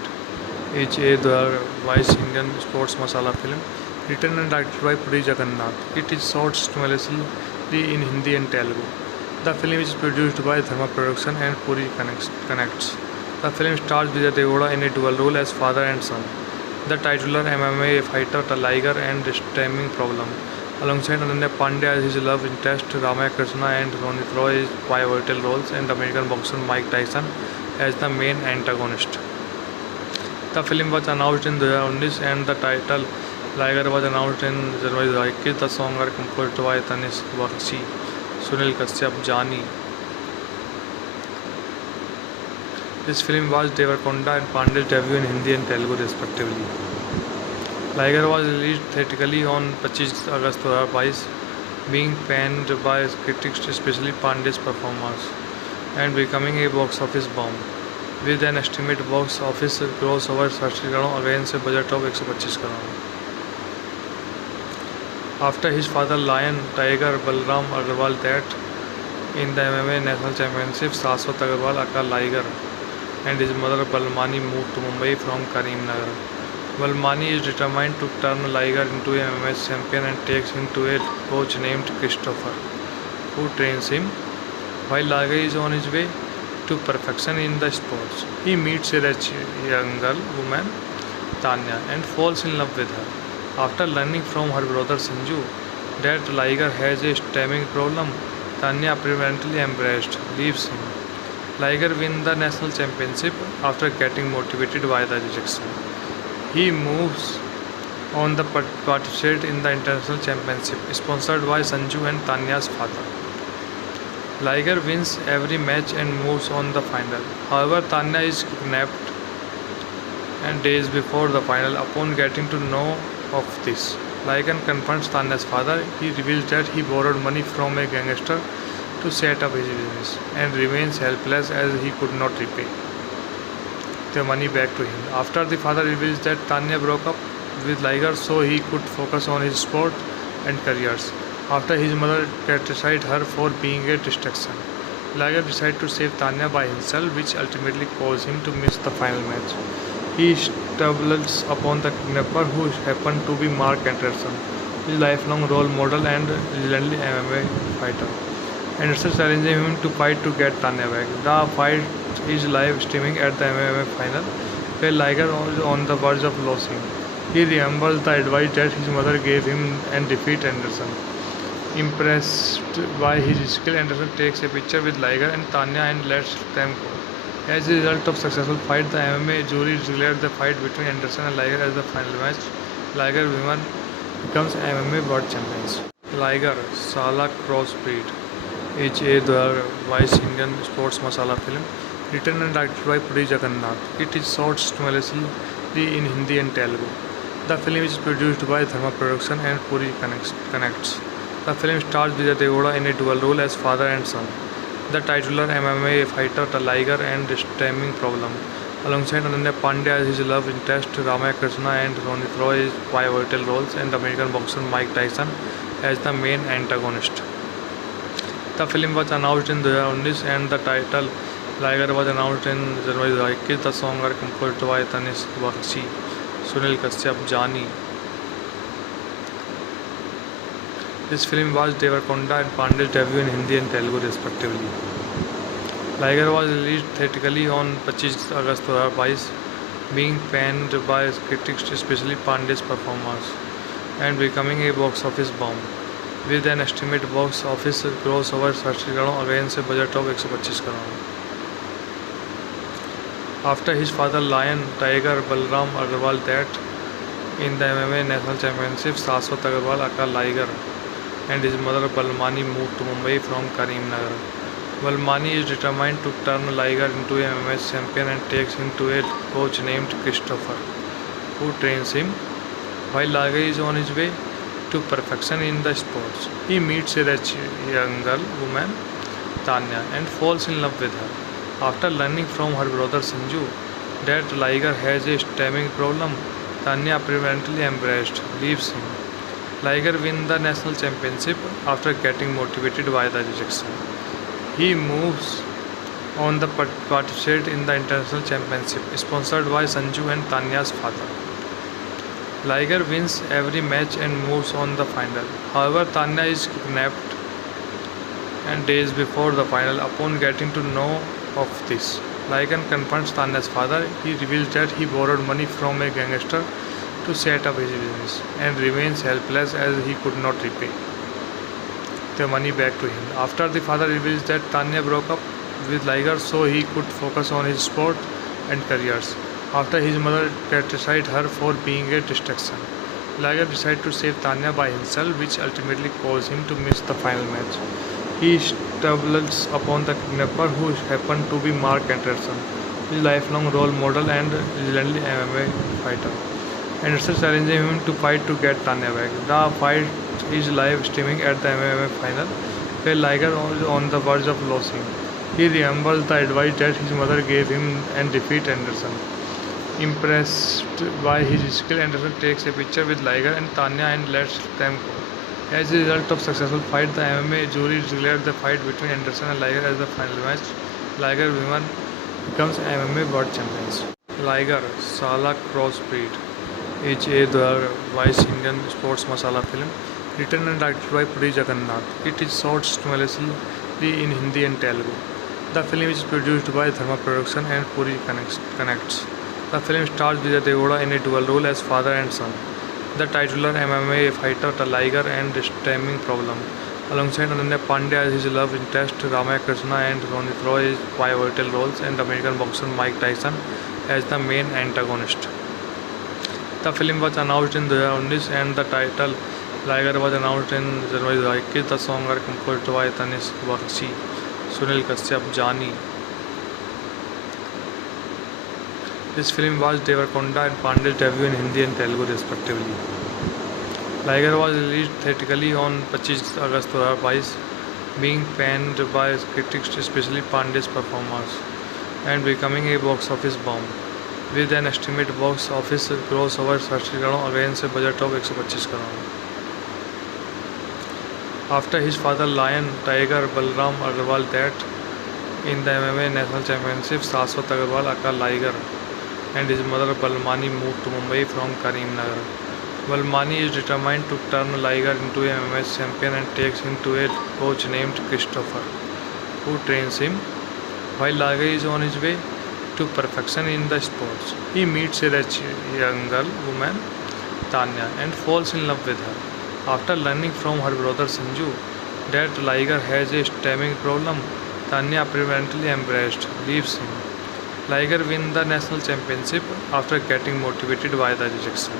is a 2022 Indian sports masala film written and directed by Puri Jagannath. It is shot simultaneously in Hindi and Telugu. The film is produced by Dharma Production and Puri Connects. The film stars Vijay Devghoda in a dual role as father and son. The titular MMA fighter Liger and the stemming problem, alongside Ananya Pandey as his love interest, Ramaya Krishna and Ronit Roy as pivotal roles, and American boxer Mike Tyson as the main antagonist. The film was announced in 2019 and the title Liger was announced in January 2021. The songs are composed by Tanish Bakshi, Sunil Kashyap, Jani. This film was Devarakonda and Pandey's debut in Hindi and Telugu respectively. Liger was released theatrically on 25 August 2022, being panned by critics, especially Pandey's performance, and becoming a box office bomb, with an estimated box office gross over 60 crore against a budget of 125 crore. After his father Lion Tiger Balram Agarwal that in the MMA National Championship, Shashwat Agarwal aka Liger and his mother Balmani moved to Mumbai from Karimnagar. Balmani is determined to turn Liger into a MMA champion and takes him to a coach named Christopher, who trains him. While Liger is on his way to perfection in the sports, he meets a rich young girl, woman, Tanya, and falls in love with her. After learning from her brother Sanju that Liger has a stamina problem, Tanya apparently embraced, leaves him. Liger wins the national championship after getting motivated by the rejection. He moves on the participate in the international championship, sponsored by Sanju and Tanya's father. Liger wins every match and moves on the final. However, Tanya is kidnapped and days before the final. Upon getting to know of this, Liger confronts Tanya's father. He reveals that he borrowed money from a gangster to set up his business and remains helpless as he could not repay the money back to him. After the father reveals that Tanya broke up with Liger so he could focus on his sport and careers. After his mother criticized her for being a distraction, Liger decided to save Tanya by himself, which ultimately caused him to miss the final match. He stumbles upon the kidnapper, who happened to be Mark Anderson, his lifelong role model and legendary MMA fighter. Anderson challenges him to fight to get Tanya back. The fight is live streaming at the MMA final, where Liger is on the verge of losing. He remembers the advice that his mother gave him and defeats Anderson. Impressed by his skill, Anderson takes a picture with Liger and Tanya and lets them go. As a result of successful fight, the MMA jury declared the fight between Anderson and Liger as the final match. Liger women becomes MMA world champions. Liger, Sala Crossbreed is a 2022 Indian sports masala film written and directed by Puri Jagannath. It is shot simultaneously in Hindi and Telugu. The film is produced by Dharma Production and Puri Connects. The film stars Vijay Devghoda in a dual role as father and son. The titular MMA fighter, the Liger, and the stamina problem, alongside Ananya Pandey as his love interest, Ramaya Krishna and Ronit Roy as pivotal roles, and American boxer Mike Tyson as the main antagonist. The film was announced in 2019 and the title Liger was announced in January 2021. The songs are composed by Tanish Bakshi, Sunil Kashyap, Jani. This film was Devarakonda and Pandey's debut in Hindi and Telugu respectively. Liger was released theatrically on 25 August 2022, being panned by critics, especially Pandey's performance, and becoming a box office bomb, with an estimated box office gross over 60 crore against a budget of 125 crore. After his father Lion Tiger Balram Agarwal that in the MMA National Championship, Shashwat Agarwal aka Liger and his mother Balmani moved to Mumbai from Karimnagar. Balmani is determined to turn Liger into a MMA champion and takes him to a coach named Christopher, who trains him. While Liger is on his way to perfection in the sports, he meets a rich young girl, woman, Tanya, and falls in love with her. After learning from her brother Sanju that Liger has a stamina problem, Tanya apparently embraced, leaves him. Liger wins the national championship after getting motivated by the rejection. He moves on the participate in the international championship, sponsored by Sanju and Tanya's father. Liger wins every match and moves on the final. However, Tanya is kidnapped and days before the final. Upon getting to know of this, Liger confronts Tanya's father. He reveals that he borrowed money from a gangster to set up his business and remains helpless as he could not repay the money back to him. After the father reveals that Tanya broke up with Liger so he could focus on his sport and careers. After his mother criticized her for being a distraction, Liger decided to save Tanya by himself, which ultimately caused him to miss the final match. He stumbles upon the kidnapper, who happened to be Mark Anderson, his lifelong role model and legendary MMA fighter. Anderson challenges him to fight to get Tanya back. The fight is live streaming at the MMA final, where Liger was on the verge of losing. He remembers the advice that his mother gave him and defeat Anderson. Impressed by his skill, Anderson takes a picture with Liger and Tanya and lets them go. As a result of successful fight, the MMA jury declared the fight between Anderson and Liger as the final match. Liger women becomes MMA world champions. Liger, Sala Crossbreed is a 2022 Indian sports masala film written and directed by Puri Jagannath. It is shot simultaneously in Hindi and Telugu. The film is produced by Dharma Production and Puri Connects. The film stars Vijay Devghoda in a dual role as father and son. The titular MMA fighter, the Liger, and stemming problem, alongside Ananya Pandey as his love interest, Ramaya Krishna and Ronit Roy as pivotal roles, and American boxer Mike Tyson as the main antagonist. The film was announced in 2019 and the title Liger was announced in January 2021. The songs are composed by Tanish Bakshi, Sunil Kashyap, Jani. This film was Devarakonda and Pandey's debut in Hindi and Telugu respectively. Liger was released theatrically on 25 August 2022, being panned by critics, especially Pandey's performance, and becoming a box office bomb, with an estimated box office gross over 30 crore against a budget of 125 crore. After his father Lion Tiger Balram Agarwal death in the MMA National Championship, Shashwat Agarwal aka Liger and his mother Balmani moved to Mumbai from Karimnagar. Balmani is determined to turn Liger into a MMA champion and takes him to a coach named Christopher, who trains him. While Liger is on his way to perfection in the sports, he meets a rich young woman, Tanya, and falls in love with her. After learning from her brother Sanju that Liger has a stamina problem, Tanya apparently embraced, leaves him. Liger wins the national championship after getting motivated by the rejection.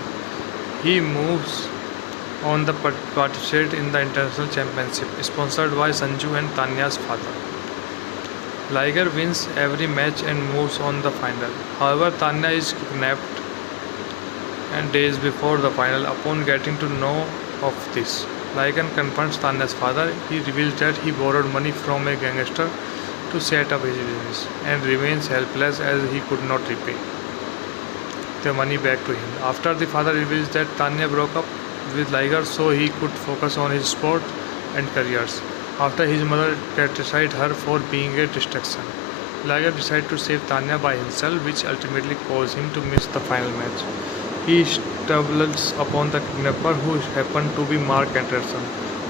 He moves on to participate in the international championship, sponsored by Sanju and Tanya's father. Liger wins every match and moves on the final. However, Tanya is kidnapped and days before the final. Upon getting to know of this, Liger confronts Tanya's father. He reveals that he borrowed money from a gangster to set up his business and remains helpless as he could not repay the money back to him. After the father reveals that Tanya broke up with Liger so he could focus on his sport and careers. After his mother criticized her for being a distraction, Liger decides to save Tanya by himself, which ultimately caused him to miss the final match. He stumbles upon the kidnapper, who happened to be Mark Anderson,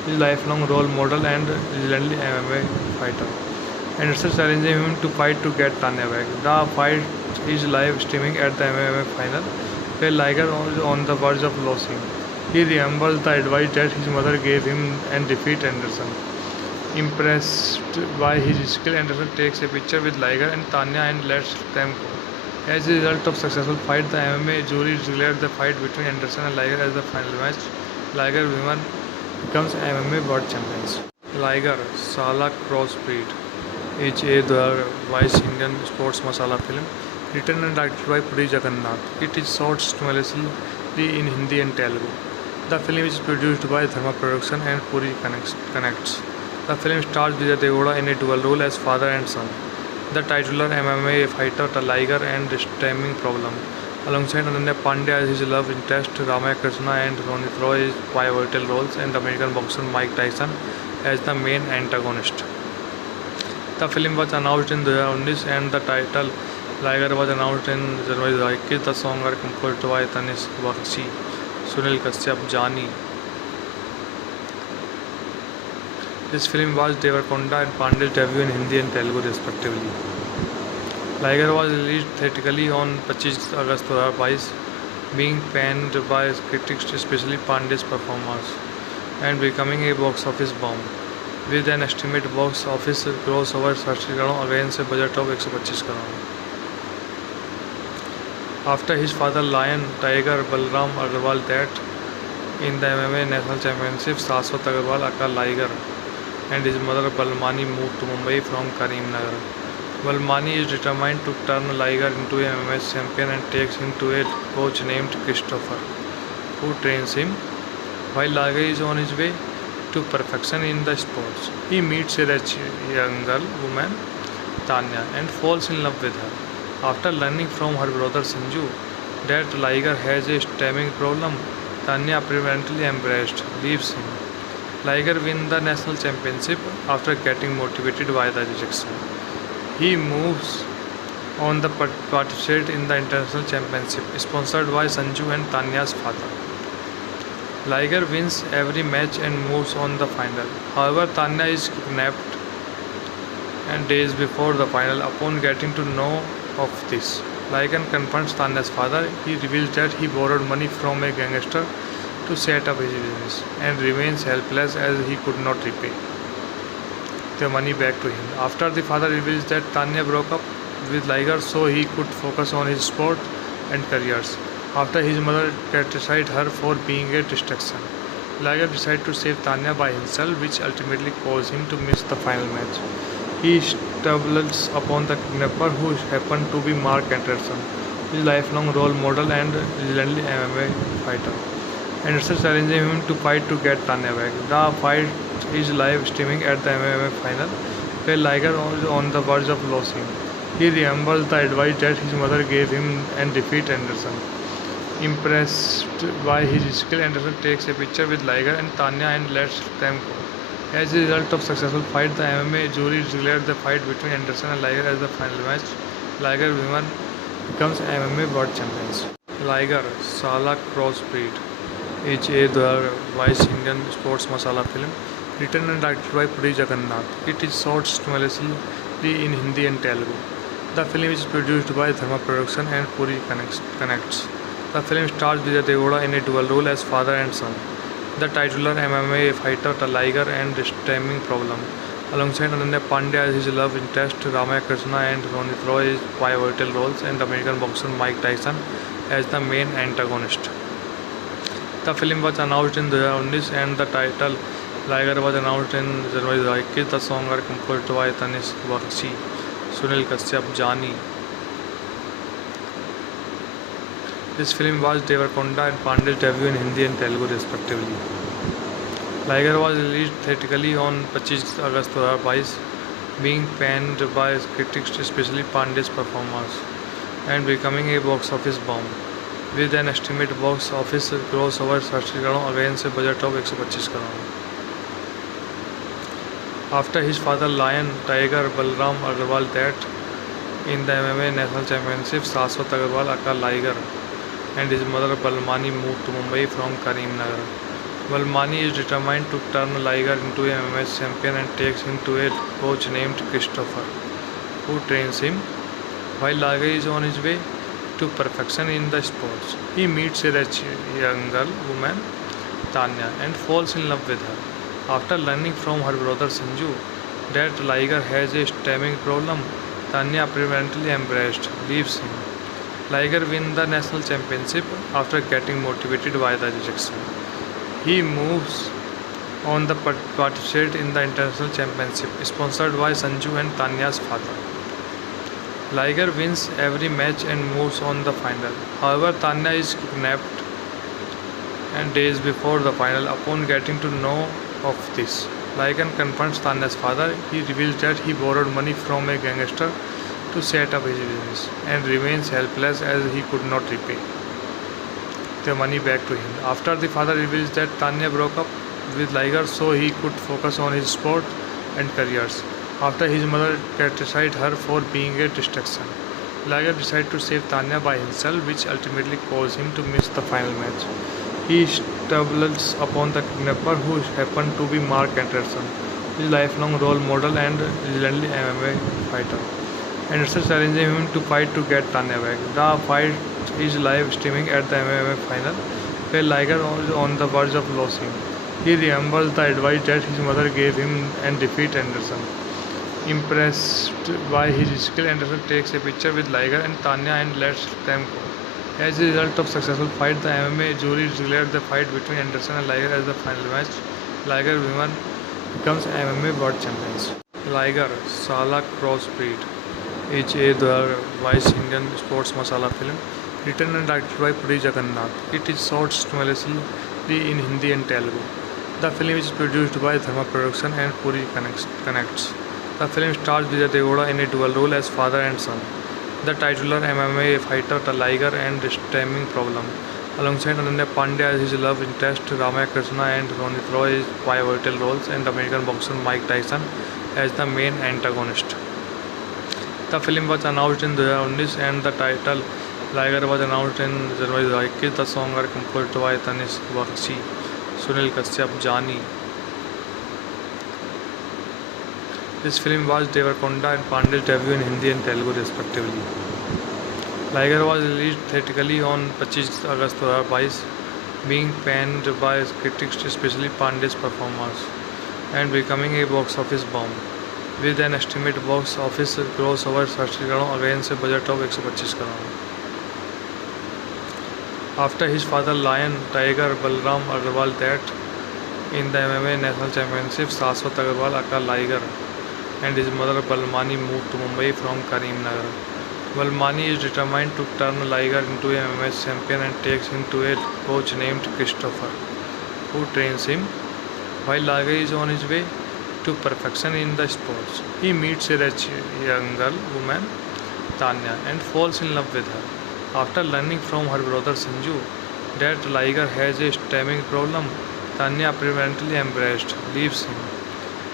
his lifelong role model and legendary MMA fighter. Anderson challenges him to fight to get Tanya back. The fight is live streaming at the MMA final, where Liger was on the verge of losing. He remembers the advice that his mother gave him and defeat Anderson. Impressed by his skill, Anderson takes a picture with Liger and Tanya and lets them go. As a result of successful fight, the MMA jury declared the fight between Anderson and Liger as the final match. Liger women becomes MMA world champions. Liger, Sala Crossbreed is a 2022 Indian sports masala film written and directed by Puri Jagannath. It is shot simultaneously in Hindi and Telugu. The film is produced by Dharma Production and Puri Connects. The film stars Vijay Devghoda in a dual role as father and son. The titular MMA fighter, the Liger, and stemming problem, alongside Ananya Pandey as his love interest, Ramaya Krishna and Ronit Roy as pivotal roles, and American boxer Mike Tyson as the main antagonist. The film was announced in 2019 and the title Liger was announced in January 2021. The songs are composed by Tanish Bakshi, Sunil Kashyap, Jani. This film was Devarakonda and Pandey's debut in Hindi and Telugu respectively. Liger was released theatrically on 25 August 2022, being panned by critics, especially Pandey's performance, and becoming a box office bomb, with an estimated box office gross over 30 crore against a budget of 125 crore. After his father Lion Tiger Balram Agarwal death in the MMA National Championship, Shashwat Agarwal aka Liger and his mother Balmani moved to Mumbai from Karimnagar. Balmani is determined to turn Liger into a MMA champion and takes him to a coach named Christopher, who trains him. While Liger is on his way to perfection in the sports, he meets a rich young woman, Tanya, and falls in love with her. After learning from her brother Sanju that Liger has a stamina problem, Tanya apparently embraced, leaves him. Liger wins the national championship after getting motivated by the rejection. He moves on the participate in the international championship sponsored by Sanju and Tanya's father. Liger wins every match and moves on the final. However, Tanya is kidnapped and days before the final. Upon getting to know of this, Liger confronts Tanya's father. He reveals that he borrowed money from a gangster to set up his business and remains helpless as he could not repay the money back to him. After the father reveals that Tanya broke up with Liger so he could focus on his sport and careers. After his mother criticized her for being a distraction, Liger decided to save Tanya by himself, which ultimately caused him to miss the final match. He stumbles upon the kidnapper, who happened to be Mark Anderson, his lifelong role model and legendary MMA fighter. Anderson challenges him to fight to get Tanya back. The fight is live streaming at the MMA final, where Liger is on the verge of losing. He remembers the advice that his mother gave him and defeats Anderson. Impressed by his skill, Anderson takes a picture with Liger and Tanya and lets them go. As a result of successful fight, the MMA jury declared the fight between Anderson and Liger as the final match. Liger women becomes MMA world champions. Liger, Sala Crossbreed is a 2022 Indian sports masala film written and directed by Puri Jagannath. It is shot simultaneously in Hindi and Telugu. The film is produced by Dharma Production and Puri Connects. The film stars Vijay Devghoda in a dual role as father and son. The titular MMA fighter Liger and the stamina problem, alongside Ananya Pandey as his love interest, Ramaya Krishna and Ronit Roy as pivotal roles, and American boxer Mike Tyson as the main antagonist. The film was announced in 2019 and the title Liger was announced in January 2021. The songs are composed by Tanish Bakshi, Sunil Kashyap, Jani. This film was Devarakonda and Pandey's debut in Hindi and Telugu respectively. Liger was released theatrically on 25 August 2022, being panned by critics, especially Pandey's performance, and becoming a box office bomb, with an estimated box office gross over 30 crore against a budget of 125 crore. After his father Lion Tiger Balram Agarwal death in the MMA National Championship, Shashwat Agarwal aka Liger and his mother Balmani moved to Mumbai from Karimnagar. Balmani is determined to turn Liger into a MMA champion and takes him to a coach named Christopher, who trains him. While Liger is on his way to perfection in the sports, he meets a rich young woman, Tanya, and falls in love with her. After learning from her brother Sanju that Liger has a stamina problem, Tanya apparently embraced, leaves him. Liger wins the national championship after getting motivated by the rejection. He moves on the participate in the international championship sponsored by Sanju and Tanya's father. Liger wins every match and moves on the final. However, Tanya is kidnapped and days before the final. Upon getting to know of this, Liger confronts Tanya's father. He reveals that he borrowed money from a gangster to set up his business and remains helpless as he could not repay the money back to him. After the father reveals that Tanya broke up with Liger so he could focus on his sport and careers. After his mother criticized her for being a distraction, Liger decided to save Tanya by himself, which ultimately caused him to miss the final match. He stumbles upon the kidnapper, who happened to be Mark Anderson, his lifelong role model and legendary MMA fighter. Anderson challenges him to fight to get Tanya back. The fight is live streaming at the MMA final, where Liger is on the verge of losing. He remembers the advice that his mother gave him and defeats Anderson. Impressed by his skill, Anderson takes a picture with Liger and Tanya and lets them go. As a result of successful fight, the MMA jury declared the fight between Anderson and Liger as the final match. Liger women becomes MMA world champions. Liger, Sala Crossbreed is a 2022 Indian sports masala film written and directed by Puri Jagannath. It is shot simultaneously in Hindi and Telugu. The film is produced by Dharma Production and Puri Connects. The film stars Vijay Deoda in a dual role as father and son. The titular MMA fighter Liger and stemming problem, alongside Ananya Pandey as his love interest Ramaya Krishna and Ronit Roy is pivotal roles, and American boxer Mike Tyson as the main antagonist. The film was announced in 2019 and the title Liger was announced in January 2021. The songs are composed by Tanish Bakshi, Sunil Kashyap, Jani. This film was Devarakonda and Pandey's debut in Hindi and Telugu respectively. Liger was released theatrically on 25 August 2022, being panned by critics, especially Pandey's performance, and becoming a box office bomb, with an estimated box office gross over 60 crore against a budget of 125 crore. After his father Lion Tiger Balram Agarwal death in the MMA National Championship, Shashwat Agarwal aka Liger and his mother Balmani moved to Mumbai from Karimnagar. Balmani is determined to turn Liger into a MMA champion and takes him to a coach named Christopher, who trains him. While Liger is on his way to perfection in the sports, he meets a rich young woman, Tanya, and falls in love with her. After learning from her brother Sanju that Liger has a stamina problem, Tanya apparently embraced, leaves him.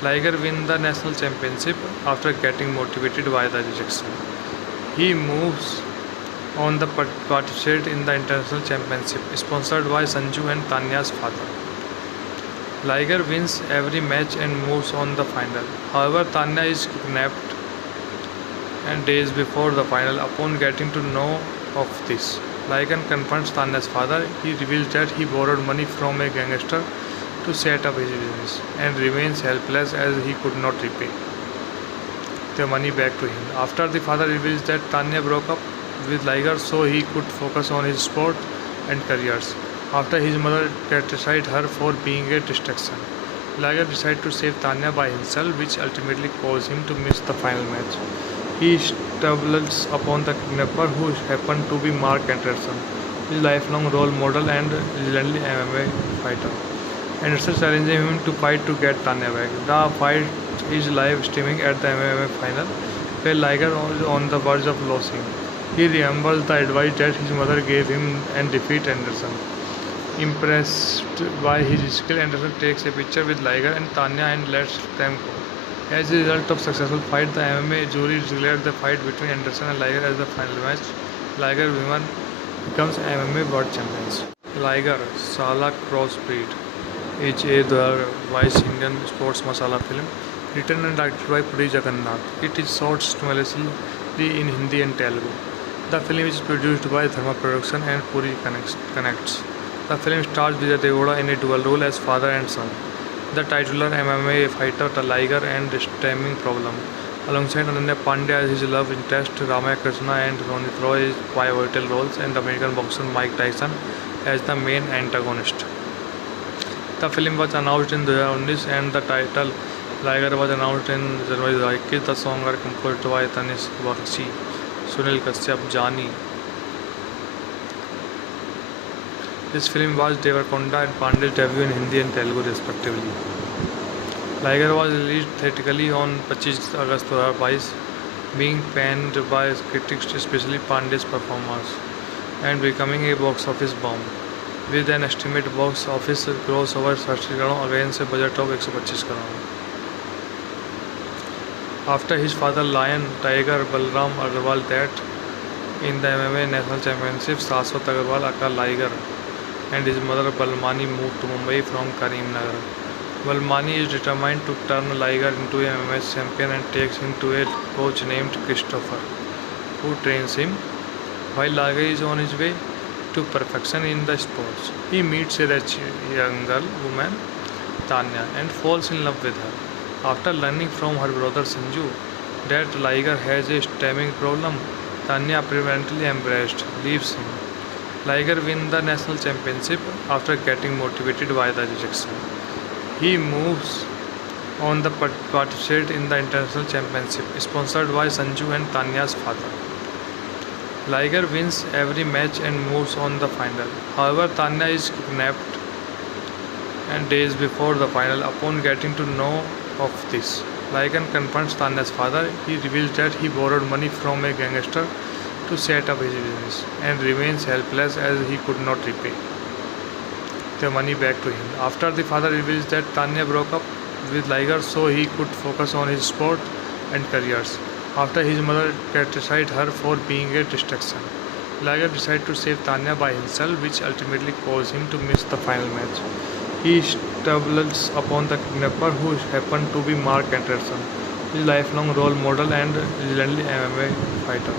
Liger wins the national championship after getting motivated by the rejection. He moves on to participate in the international championship, sponsored by Sanju and Tanya's father. Liger wins every match and moves on the final. However, Tanya is kidnapped and days before the final. Upon getting to know of this, Liger confronts Tanya's father. He reveals that he borrowed money from a gangster to set up his business and remains helpless as he could not repay the money back to him. After the father reveals that Tanya broke up with Liger so he could focus on his sport and careers, after his mother criticized her for being a distraction, Liger decides to save Tanya by himself, which ultimately causes him to miss the final match. He stumbles upon the kidnapper, who happened to be Mark Anderson, his lifelong role model and legendary MMA fighter. Anderson challenges him to fight to get Tanya back. The fight is live streaming at the MMA final, where Liger is on the verge of losing. He remembers the advice that his mother gave him and defeats Anderson. Impressed by his skill, Anderson takes a picture with Liger and Tanya and lets them go. As a result of successful fight, the MMA jury declared the fight between Anderson and Liger as the final match. Liger women becomes MMA world champions. Liger, Sala Crossbreed is a 2022 Indian sports masala film written and directed by Puri Jagannath. It is shot simultaneously in Hindi and Telugu. The film is produced by Dharma Production and Puri Connects. The film stars Vijay Deoda in a dual role as father and son. The titular MMA fighter Liger and stemming problem, alongside Ananya Pandey as his love interest Ramaya Krishna and Ronit Roy is pivotal roles, and American boxer Mike Tyson as the main antagonist. The film was announced in 2019 and the title Liger was announced in January 2021. The songs are composed by Tanish Bakshi, Sunil Kashyap, Jani. This film was Devarakonda and Pandey's debut in Hindi and Telugu respectively. Liger was released theatrically on 25 August 2022, being panned by critics, especially Pandey's performance, and becoming a box office bomb, with an estimated box office gross over 60 crore against a budget of 125 crore. After his father Lion Tiger Balram Agarwal death in the MMA National Championship, Shashwat Agarwal aka Liger and his mother Balmani moved to Mumbai from Karimnagar. Balmani is determined to turn Liger into a MMA champion and takes him to a coach named Christopher, who trains him. While Liger is on his way to perfection in the sports, he meets a rich young woman, Tanya, and falls in love with her. After learning from her brother Sanju that Liger has a stamina problem, Tanya apparently embraced, leaves him. Liger wins the national championship after getting motivated by the rejection. He moves on to participate in the international championship, sponsored by Sanju and Tanya's father. Liger wins every match and moves on the final. However, Tanya is kidnapped and days before the final, upon getting to know of this, Liger confronts Tanya's father. He reveals that he borrowed money from a gangster to set up his business and remains helpless as he could not repay the money back to him. After the father reveals that Tanya broke up with Liger so he could focus on his sport and careers. After his mother criticized her for being a distraction, Liger decided to save Tanya by himself, which ultimately caused him to miss the final match. He stumbles upon the kidnapper, who happened to be Mark Anderson, his lifelong role model and legendary MMA fighter.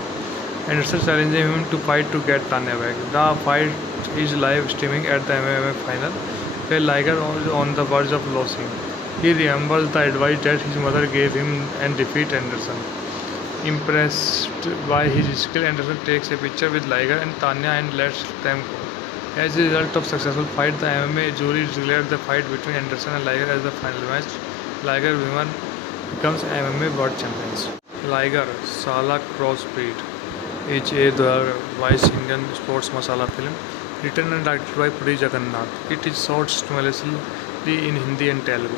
Anderson challenging him to fight to get Tanya back. The fight is live streaming at the MMA final, where Liger is on the verge of losing. He remembers the advice that his mother gave him and defeats Anderson. Impressed by his skill, Anderson takes a picture with Liger and Tanya and lets them go. As a result of successful fight, the MMA jury declared the fight between Anderson and Liger as the final match. Liger women becomes MMA World Champions. Liger, Sala Crossbreed is a 2022 Indian sports masala film written and directed by Puri Jagannath. It is shot simultaneously in Hindi and Telugu.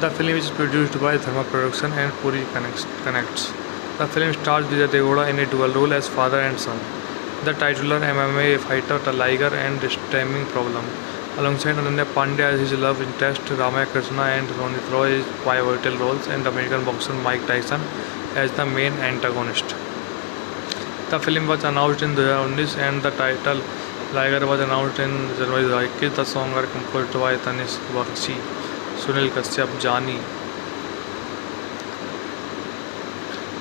The film is produced by Dharma Production and Puri Connects. The film stars Vijay Devghoda in a dual role as father and son. The titular MMA fighter Liger and the stemming problem, alongside Ananya Pandey as his love interest, Ramaya Krishna and Ronit Roy as pivotal roles, and American boxer Mike Tyson as the main antagonist. The film was announced in 2019 and the title Liger was announced in January 2021. The songs are composed by Tanish Bakshi, Sunil Kashyap, Jani.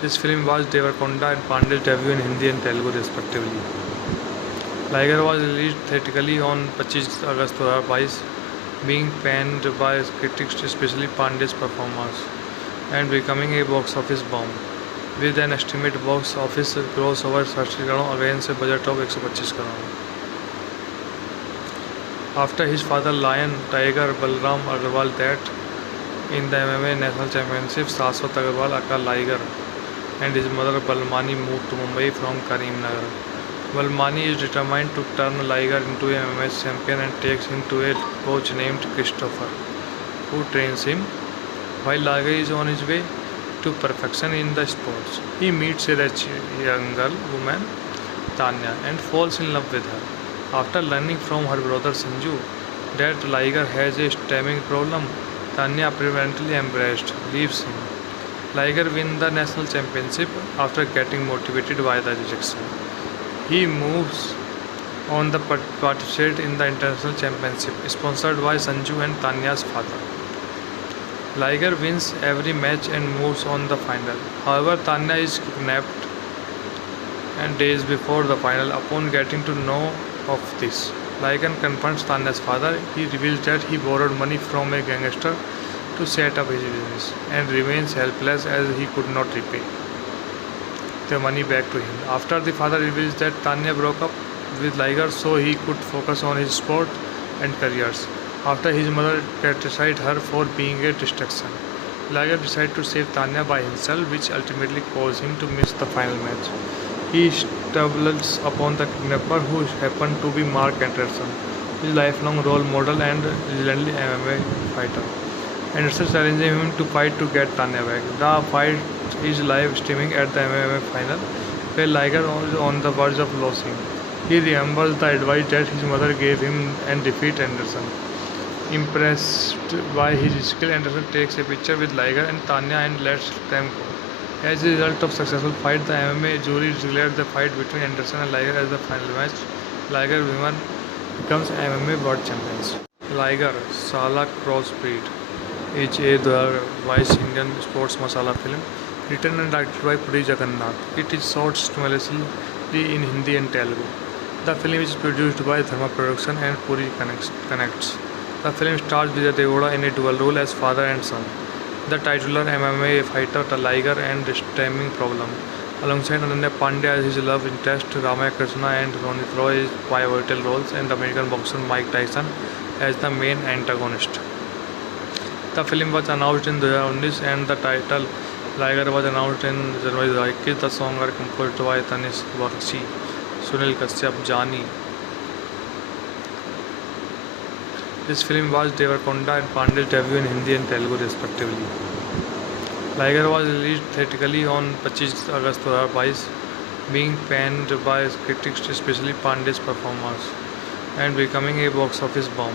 This film was Devarakonda and Pandey's debut in Hindi and Telugu respectively. Liger was released theatrically on 25 August 2022, being panned by critics, especially Pandey's performance, and becoming a box office bomb, with an estimated box office gross over 30 crore against a budget of 125 crore. After his father Lion Tiger Balram Agarwal death in the MMA National Championship, Shashwat Agarwal aka Liger and his mother Balmani moved to Mumbai from Karimnagar. Balmani is determined to turn Liger into a MMA champion and takes him to a coach named Christopher, who trains him. While Liger is on his way to perfection in the sports, he meets a rich young woman, Tanya, and falls in love with her. After learning from her brother Sanju that Liger has a stamina problem, Tanya apparently embraced, leaves him. Liger wins the national championship after getting motivated by the rejection. He moves on to participate in the international championship, sponsored by Sanju and Tanya's father. Liger wins every match and moves on the final. However, Tanya is kidnapped, and days before the final, upon getting to know of this, Liger confronts Tanya's father. He reveals that he borrowed money from a gangster to set up his business and remains helpless as he could not repay the money back to him. After the father reveals that Tanya broke up with Liger so he could focus on his sport and careers. After his mother criticized her for being a distraction, Liger decided to save Tanya by himself, which ultimately caused him to miss the final match. He stumbles upon the kidnapper, who happened to be Mark Anderson, his lifelong role model and legendary MMA fighter. Anderson challenging him to fight to get Tanya back. The fight is live streaming at the MMA final, where Liger is on the verge of losing. He remembers the advice that his mother gave him and defeats Anderson. Impressed by his skill, Anderson takes a picture with Liger and Tanya and lets them go. As a result of successful fight, the MMA jury declared the fight between Anderson and Liger as the final match. Liger women becomes MMA World Champions. Liger, Sala Crossbreed is a 2022 Indian sports masala film written and directed by Puri Jagannath. It is shot simultaneously in Hindi and Telugu. The film is produced by Dharma Production and Puri Connects. The film stars Vijay Devghoda in a dual role as father and son. The titular MMA fighter Liger and the stemming problem, alongside Ananya Pandey as his love interest, Ramaya Krishna and Ronit Roy as pivotal roles, and American boxer Mike Tyson as the main antagonist. The film was announced in 2019 and the title Liger was announced in January 2021. The songs are composed by Tanish Bakshi, Sunil Kashyap, Jani. This film was Devarakonda and Pandey's debut in Hindi and Telugu respectively. Liger was released theatrically on 25 August 2022, being panned by critics, especially Pandey's performance, and becoming a box office bomb,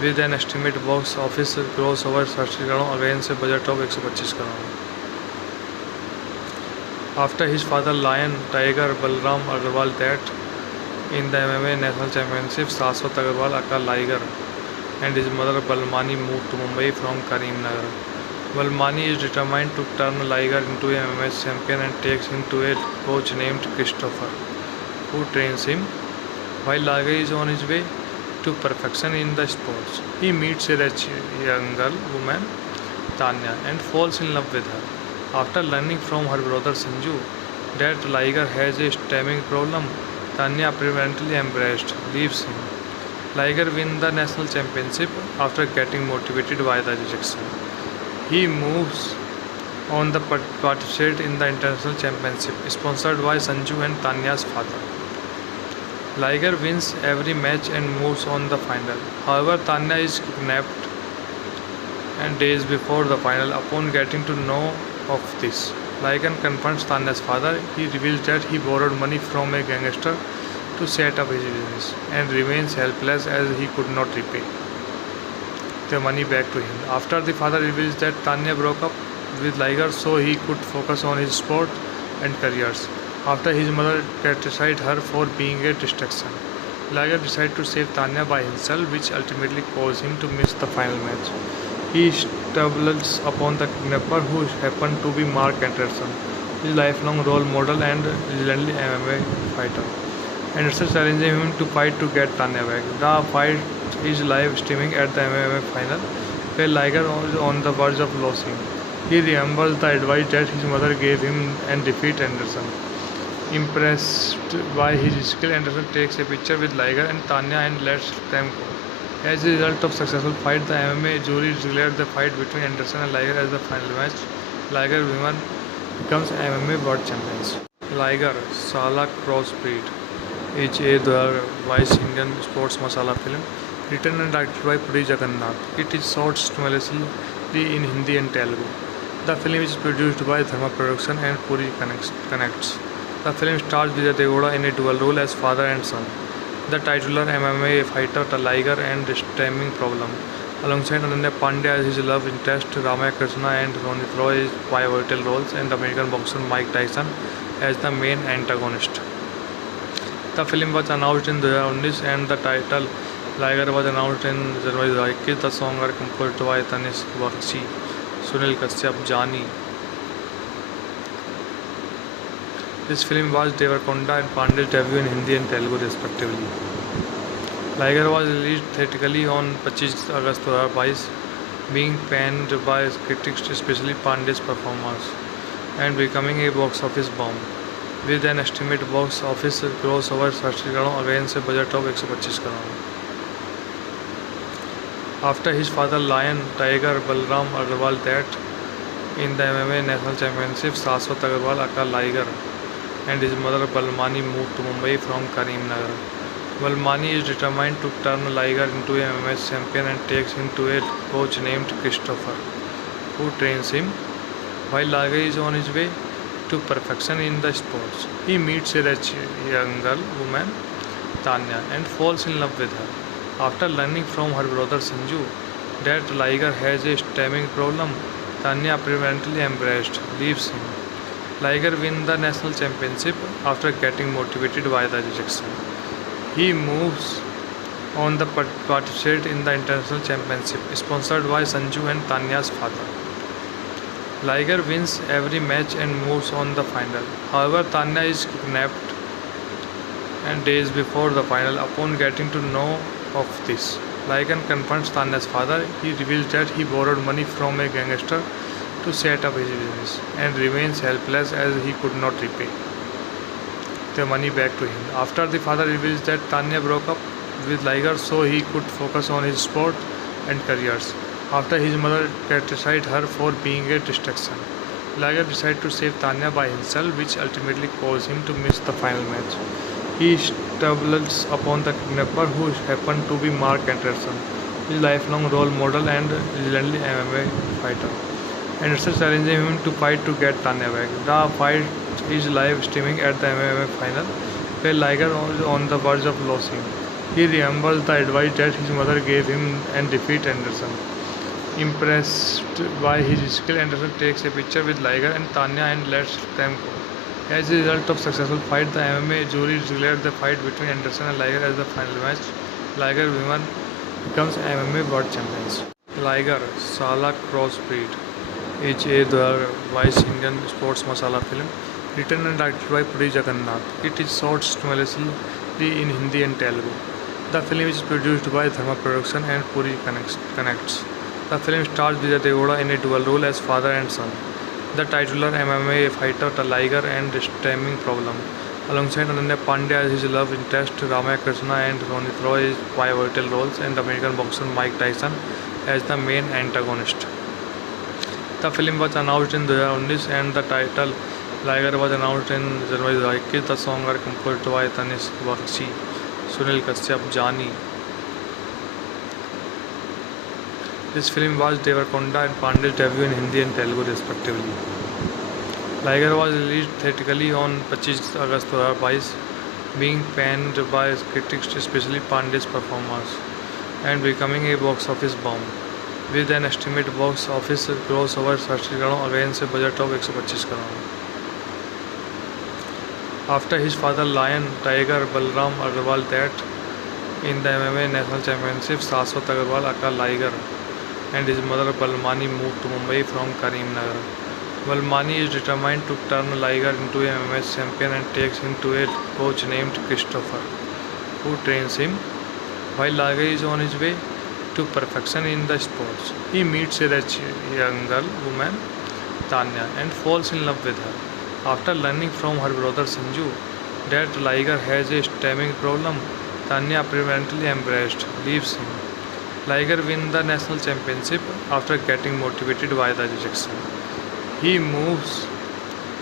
with an estimated box office gross over 60 crore against a budget of 125 crore. After his father Lion Tiger Balram Agarwal death in the MMA National Championship, Shashwat Agarwal aka Liger and his mother Balmani moved to Mumbai from Karimnagar. Balmani is determined to turn Liger into a MMA champion and takes him to a coach named Christopher, who trains him. While Liger is on his way to perfection in the sports, he meets a rich young woman, Tanya, and falls in love with her. After learning from her brother Sanju that Liger has a stamina problem, Tanya apparently embraced, leaves him. Liger wins the national championship after getting motivated by the rejection. He moves on the participate in the international championship, sponsored by Sanju and Tanya's father. Liger wins every match and moves on the final. However, Tanya is kidnapped and days before the final. Upon getting to know of this, Liger confronts Tanya's father. He reveals that he borrowed money from a gangster to set up his business and remains helpless as he could not repay the money back to him. After the father reveals that Tanya broke up with Liger so he could focus on his sport and careers. After his mother criticized her for being a distraction, Liger decides to save Tanya by himself, which ultimately caused him to miss the final match. He stumbles upon the kidnapper, who happened to be Mark Anderson, his lifelong role model and legendary MMA fighter. Anderson challenges him to fight to get Tanya back. The fight is live streaming at the MMA final, where Liger is on the verge of losing. He remembers the advice that his mother gave him and defeats Anderson. Impressed by his skill, Anderson takes a picture with Liger and Tanya and lets them go. As a result of successful fight, the MMA jury declared the fight between Anderson and Liger as the final match. Liger women becomes MMA world champions. Liger, Sala Crossbreed is a 2022 Indian sports masala film written and directed by Puri Jagannath. It is shot simultaneously in Hindi and Telugu. The film is produced by Dharma Production and Puri Connects. The film stars Vijay Devghoda in a dual role as father and son. The titular MMA fighter Liger and the stamina problem, alongside Ananya Pandey as his love interest, Ramaya Krishna and Ronit Roy is pivotal roles, and American boxer Mike Tyson as the main antagonist. The film was announced in 2019 and the title Liger was announced in January 2021. The songs are composed by Tanish Bakshi, Sunil Kashyap, Jani. This film was Devarakonda and Pandey's debut in Hindi and Telugu respectively. Liger was released theatrically on 25 August 2022, being panned by critics, especially Pandey's performance, and becoming a box office bomb, with an estimated box office gross over 60 crore against a budget of 125 crore. After his father Lion Tiger Balram Agarwal death in the MMA National Championship, Shashwat Agarwal aka Liger and his mother Balmani moved to Mumbai from Karimnagar. Balmani is determined to turn Liger into a MMA champion and takes him to a coach named Christopher, who trains him. While Liger is on his way to perfection in the sports, he meets a rich young woman, Tanya, and falls in love with her. After learning from her brother Sanju that Liger has a stamina problem, Tanya apparently embraced, leaves him. Liger wins the national championship after getting motivated by the rejection. He moves on the participate in the international championship, sponsored by Sanju and Tanya's father. Liger wins every match and moves on the final. However, Tanya is kidnapped and days before the final. Upon getting to know of this, Liger confronts Tanya's father. He reveals that he borrowed money from a gangster to set up his business and remains helpless as he could not repay the money back to him. After the father reveals that Tanya broke up with Liger so he could focus on his sport and careers. After his mother criticized her for being a distraction, Liger decides to save Tanya by himself, which ultimately caused him to miss the final match. He stumbles upon the kidnapper, who happened to be Mark Anderson, his lifelong role model and legendary MMA fighter. Anderson challenging him to fight to get Tanya back. The fight is live streaming at the MMA final, where Liger was on the verge of losing. He remembers the advice that his mother gave him and defeat Anderson. Impressed by his skill, Anderson takes a picture with Liger and Tanya and lets them go. As a result of successful fight, the MMA jury declared the fight between Anderson and Liger as the final match. Liger women becomes MMA World Champions. Liger, Sala Crossbreed is a 2022 Indian sports masala film written and directed by Puri Jagannath. It is shot simultaneously in Hindi and Telugu. The film is produced by Dharma Production and Puri Connects. The film stars Vijay Devghoda in a dual role as father and son. The titular MMA fighter Liger and stemming problem, alongside Ananya Pandey as his love interest, Ramaya Krishna and Ronit Roy as pivotal roles, and American boxer Mike Tyson as the main antagonist. The film was announced in 2019 and the title Liger was announced in January 2021. The songs are composed by Tanish Bakshi, Sunil Kashyap, Jani. This film was Devarakonda and Pandey's debut in Hindi and Telugu respectively. Liger was released theatrically on 25 August 2022, being panned by critics, especially Pandey's performance, and becoming a box office bomb, with an estimated box office gross over 60 crore against a budget of 125 crore. After his father Lion Tiger Balram Agarwal death in the MMA National Championship, Shashwat Agarwal aka Liger and his mother Balmani moved to Mumbai from Karimnagar. Balmani is determined to turn Liger into a MMA champion and takes him to a coach named Christopher, who trains him. While Liger is on his way to perfection in the sports, he meets a rich younger woman, Tanya, and falls in love with her. After learning from her brother Sanju that Liger has a stomach problem, Tanya apparently embarrassed, leaves him. Liger wins the national championship after getting motivated by the rejection. He moves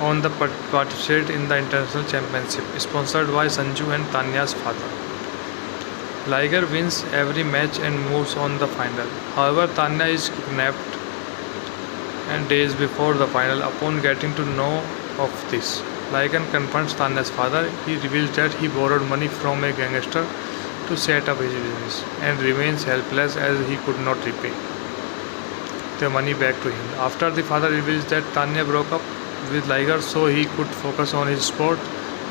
on to participate in the international championship, sponsored by Sanju and Tanya's father. Liger wins every match and moves on the final. However, Tanya is kidnapped and days before the final. Upon getting to know of this, Liger confronts Tanya's father. He reveals that he borrowed money from a gangster to set up his business and remains helpless as he could not repay the money back to him. After the father reveals that Tanya broke up with Liger so he could focus on his sport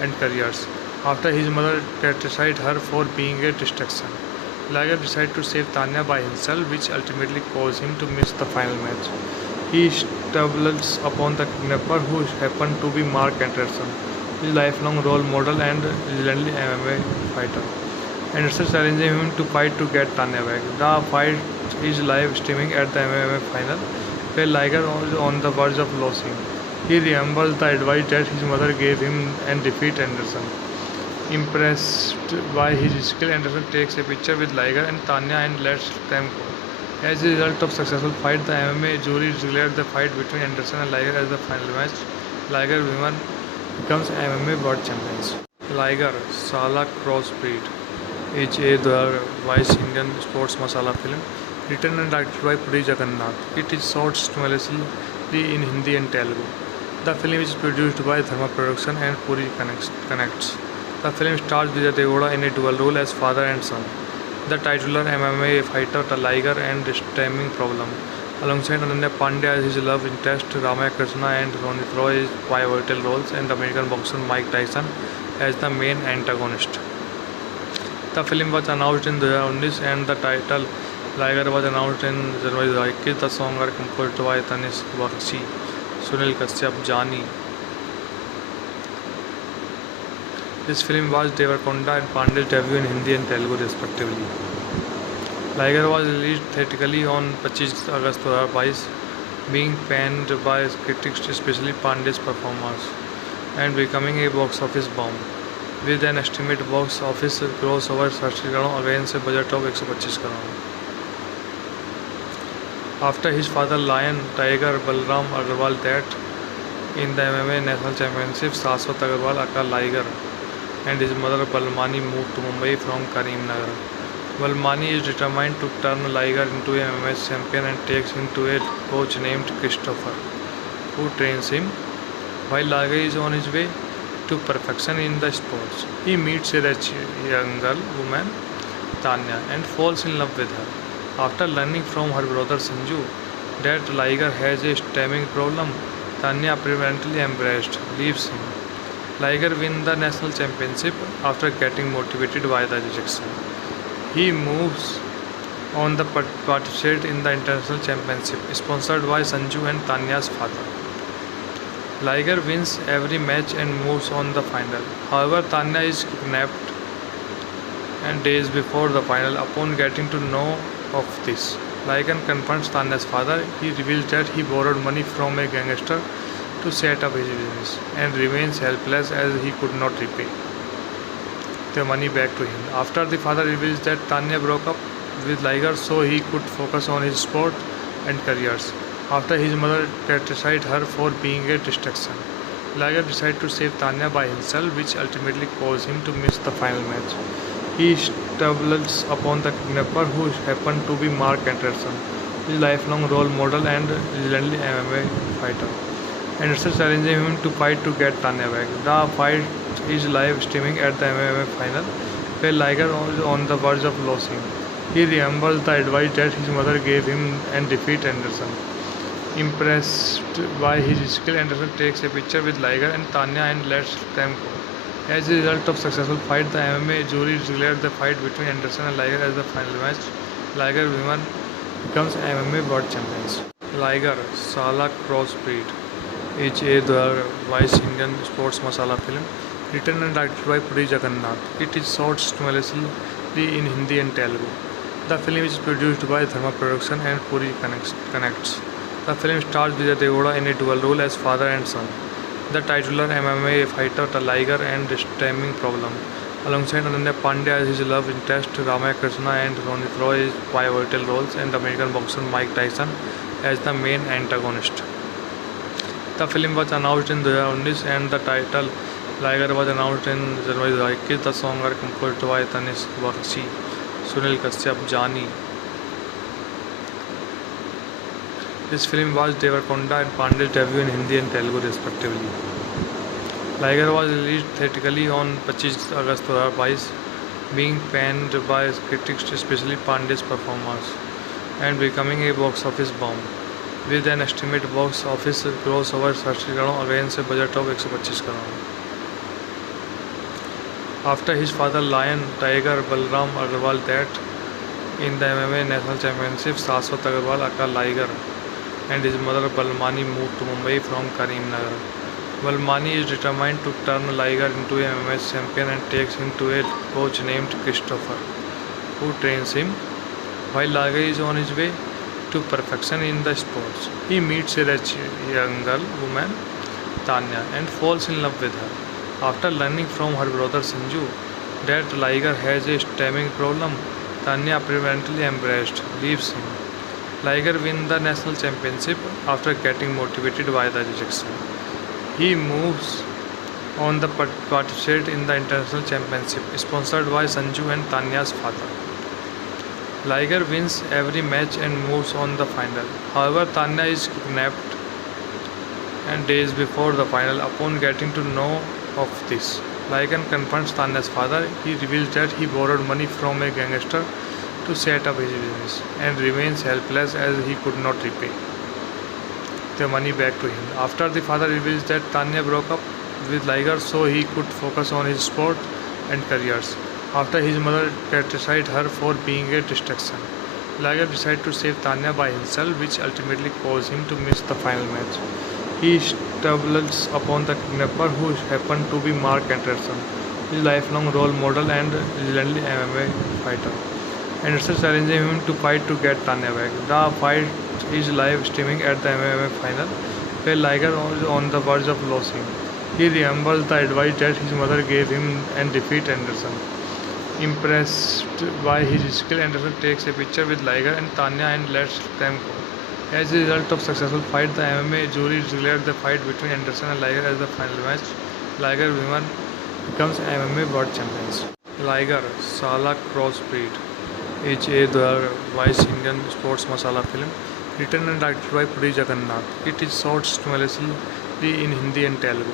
and careers, after his mother criticized her for being a distraction, Liger decided to save Tanya by himself, which ultimately caused him to miss the final match. He stumbles upon the kidnapper, who happened to be Mark Anderson, his lifelong role model and legendary MMA fighter. Anderson challenging him to fight to get Tanya back. The fight is live streaming at the MMA final, where Liger was on the verge of losing. He remembers the advice that his mother gave him and defeat Anderson. Impressed by his skill, Anderson takes a picture with Liger and Tanya and lets them go. As a result of successful fight, the MMA jury declared the fight between Anderson and Liger as the final match. Liger women becomes MMA World Champions. Liger, Sala Crossbreed is a 2022 Indian sports masala film written and directed by Puri Jagannath. It is shot simultaneously in Hindi and Telugu. The film is produced by Dharma Production and Puri Connects. The film stars Vijay Devghoda in a dual role as father and son. The titular MMA fighter Liger and stemming problem, alongside Ananya Pandey as his love interest, Ramaya Krishna and Ronit Roy as pivotal roles, and American boxer Mike Tyson as the main antagonist. The film was announced in 2019 and the title Liger was announced in January 2021. The songs are composed by Tanish Bakshi, Sunil Kashyap, Jani. This film was Devarakonda and Pandey's debut in Hindi and Telugu respectively. Liger was released theatrically on 25 August 2022, being panned by critics, especially Pandey's performance, and becoming a box office bomb, with an estimated box office gross over 60 crore against a budget of 125 crore. After his father Lion Tiger Balram Agarwal death in the MMA National Championship, Shashwat Agarwal aka Liger and his mother Balmani moved to Mumbai from Karimnagar. Valmani is determined to turn Liger into a MMA champion and takes him to a coach named Christopher, who trains him. While Liger is on his way to perfection in the sports, he meets a rich young woman, Tanya, and falls in love with her. After learning from her brother Sanju that Liger has a stamina problem, Tanya apparently embraced, leaves him. Liger wins the national championship after getting motivated by the rejection. He moves on the participate in the international championship sponsored by Sanju and Tanya's father. Liger wins every match and moves on the final. However, Tanya is kidnapped and days before the final. Upon getting to know of this, Liger confronts Tanya's father. He reveals that he borrowed money from a gangster to set up his business and remains helpless as he could not repay the money back to him. After the father reveals that Tanya broke up with Liger so he could focus on his sport and careers. After his mother criticized her for being a distraction, Liger decided to save Tanya by himself, which ultimately caused him to miss the final match. He stumbles upon the kidnapper, who happened to be Mark Anderson, his lifelong role model and legendary MMA fighter. Anderson challenges him to fight to get Tanya back. The fight is live streaming at the MMA final, where Liger is on the verge of losing. He remembers the advice that his mother gave him and defeats Anderson. Impressed by his skill, Anderson takes a picture with Liger and Tanya and lets them go. As a result of successful fight, the MMA jury declared the fight between Anderson and Liger as the final match. Liger women becomes MMA world champions. Liger, Sala Crossbreed is a 2022 Indian sports masala film written and directed by Puri Jagannath. It is shot simultaneously in Hindi and Telugu. The film is produced by Dharma Production and Puri Connects. The film stars Vijay Devghoda in a dual role as father and son. The titular MMA fighter, the Liger, and the stamina problem, alongside Ananya Pandey as his love interest, Ramaya Krishna and Ronit Roy as pivotal roles, and American boxer Mike Tyson as the main antagonist. The film was announced in 2019 and the title Liger was announced in January 2021. The songs are composed by Tanish Bakshi, Sunil Kashyap, Jani. This film was Devarakonda and Pandey's debut in Hindi and Telugu respectively. Liger was released theatrically on 25 August 2022, being panned by critics, especially Pandey's performance, and becoming a box office bomb, with an estimated box office gross over 30 crore against a budget of 125 crore. After his father Lion Tiger Balram Agarwal death in the MMA National Championship, Shashwat Agarwal aka Liger and his mother Balmani moved to Mumbai from Karimnagar. Balmani is determined to turn Liger into a MMA champion and takes him to a coach named Christopher, who trains him. While Liger is on his way to perfection in the sports, he meets a rich young woman, Tanya, and falls in love with her. After learning from her brother Sanju that Liger has a stamina problem, Tanya apparently embraced, leaves him. Liger wins the national championship after getting motivated by the rejection. He moves on the participate in the international championship sponsored by Sanju and Tanya's father. Liger wins every match and moves on the final. However, Tanya is kidnapped and days before the final. Upon getting to know of this, Liger confronts Tanya's father. He reveals that he borrowed money from a gangster to set up his business and remains helpless as he could not repay the money back to him. After the father reveals that Tanya broke up with Liger so he could focus on his sport and careers. After his mother criticized her for being a distraction, Liger decided to save Tanya by himself, which ultimately caused him to miss the final match. He stumbles upon the kidnapper, who happened to be Mark Anderson, his lifelong role model and legendary MMA fighter. Anderson challenges him to fight to get Tanya back. The fight is live streaming at the MMA final, where Liger is on the verge of losing. He remembers the advice that his mother gave him and defeats Anderson. Impressed by his skill, Anderson takes a picture with Liger and Tanya and lets them go. As a result of successful fight, the MMA jury declared the fight between Anderson and Liger as the final match. Liger women becomes MMA world champions. Liger, Sala Crossbreed H. A. 2022 Indian sports masala film, written and directed by Puri Jagannath. It is shot simultaneously in Hindi and Telugu.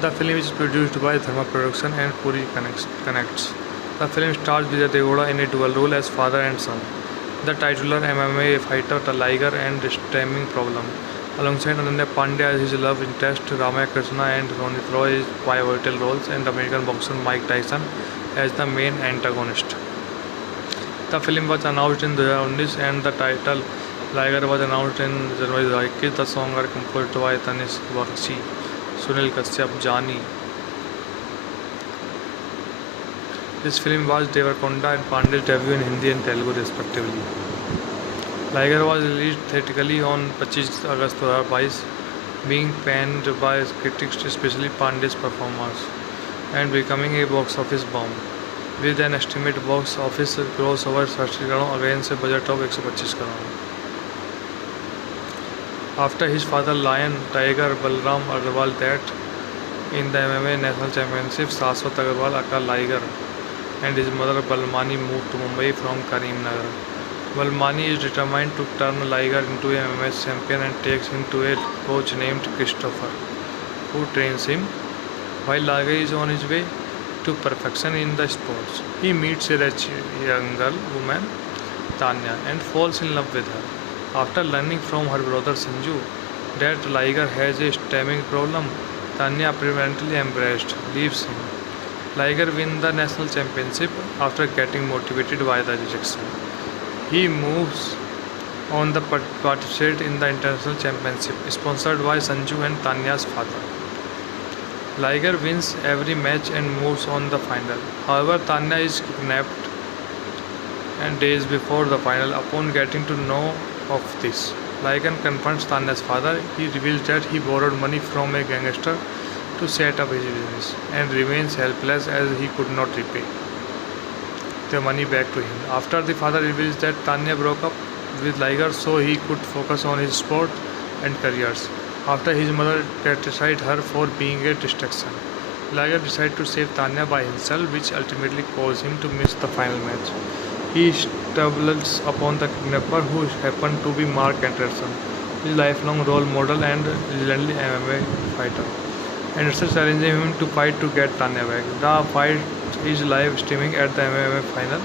The film is produced by Dharma Production and Puri Connects. The film stars Vijay Deoda in a dual role as father and son. The titular MMA fighter Tiger and stemming problem, alongside Ananya Pandey as his love interest, Ramaya Krishna and Ronit Roy is pivotal roles, and American boxer Mike Tyson as the main antagonist. The film was announced in 2019 and the title Liger was announced in January 2021. The songs are composed by Tanish Bakshi, Sunil Kashyap, Jani. This film was Devarakonda and Pandey's debut in Hindi and Telugu respectively. Liger was released theatrically on 25 August 2022, being panned by critics, especially Pandey's performance, and becoming a box office bomb, with an estimated box office gross over 60 crore against a budget of 125 crore. After his father Lion Tiger Balram Agarwal death in the MMA National Championship, Shashwat Agarwal aka Liger and his mother Balmani moved to Mumbai from Karimnagar. Balmani is determined to turn Liger into a MMA champion and takes him to a coach named Christopher, who trains him. While Liger is on his way to perfection in the sports, he meets a rich young woman, Tanya, and falls in love with her. After learning from her brother Sanju that Liger has a stamina problem, Tanya apparently embraced, leaves him. Liger wins the national championship after getting motivated by the rejection. He moves on to participate in the international championship, sponsored by Sanju and Tanya's father. Liger wins every match and moves on the final. However, Tanya is kidnapped and days before the final. Upon getting to know of this, Liger confronts Tanya's father. He reveals that he borrowed money from a gangster to set up his business and remains helpless as he could not repay the money back to him. After the father reveals that Tanya broke up with Liger so he could focus on his sport and careers. After his mother criticized her for being a distraction, Liger decided to save Tanya by himself, which ultimately caused him to miss the final match. He stumbles upon the kidnapper, who happened to be Mark Anderson, his lifelong role model and legendary MMA fighter. Anderson challenges him to fight to get Tanya back. The fight is live streaming at the MMA final,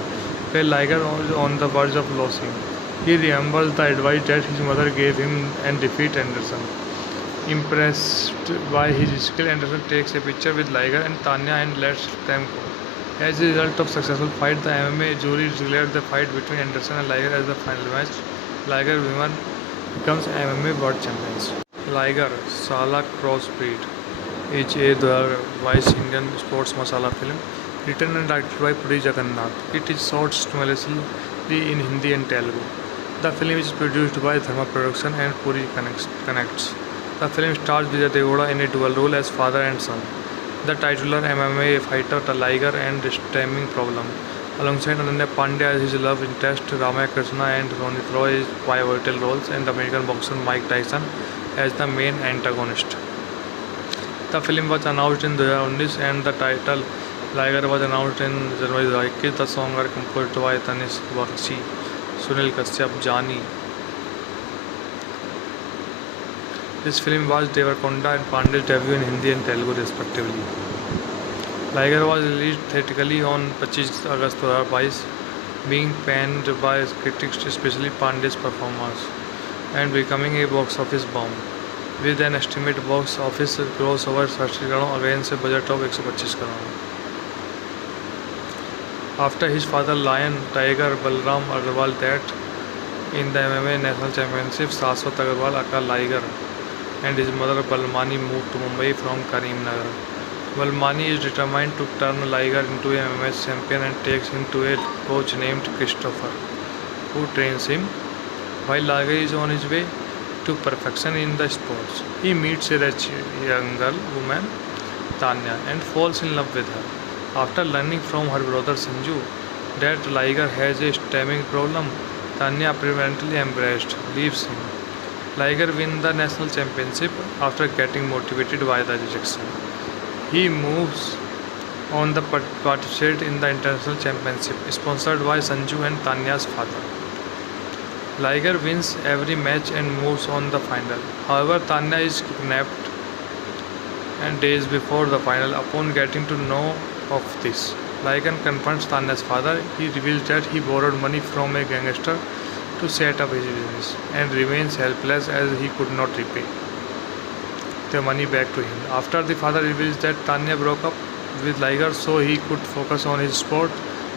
where Liger is on the verge of losing. He remembers the advice that his mother gave him and defeats Anderson. Impressed by his skill, Anderson takes a picture with Liger and Tanya and lets them go. As a result of successful fight, the MMA jury declared the fight between Anderson and Liger as the final match. Liger women becomes MMA world champions. Liger, Sala Crossbreed, H. A. 2022 Indian sports masala film, written and directed by Puri Jagannath. It is shot simultaneously in Hindi and Telugu. The film is produced by Dharma Production and Puri Connects. The film stars Vijay Deoda in a dual role as father and son. The titular MMA fighter Liger and stemming problem, alongside Ananya Pandey as his love interest, Ramaya Krishna and Ronit Roy is pivotal roles, and American boxer Mike Tyson as the main antagonist. The film was announced in 2019 and the title Liger was announced in January 2021. The songs are composed by Tanish Bakshi, Sunil Kashyap, Jani. This film was Devarakonda and Pandey's debut in Hindi and Telugu respectively. Liger was released theatrically on 25 August 2022, being panned by critics, especially Pandey's performance, and becoming a box office bomb, with an estimated box office gross over 60 crore against a budget of 125 crore. After his father Lion Tiger Balram Agarwal death in the MMA National Championship, Shashwat Agarwal aka Liger and his mother Balmani moved to Mumbai from Karimnagar. Balmani is determined to turn Liger into a MMA champion and takes him to a coach named Christopher, who trains him. While Liger is on his way to perfection in the sports, he meets a rich young woman, Tanya, and falls in love with her. After learning from her brother Sanju that Liger has a stamina problem, Tanya apparently embraced, leaves him. Liger wins the national championship after getting motivated by the rejection. He moves on the participate in the international championship, sponsored by Sanju and Tanya's father. Liger wins every match and moves on the final. However, Tanya is kidnapped and days before the final. Upon getting to know of this, Liger confronts Tanya's father. He reveals that he borrowed money from a gangster to set up his business and remains helpless as he could not repay the money back to him. After the father reveals that Tanya broke up with Liger so he could focus on his sport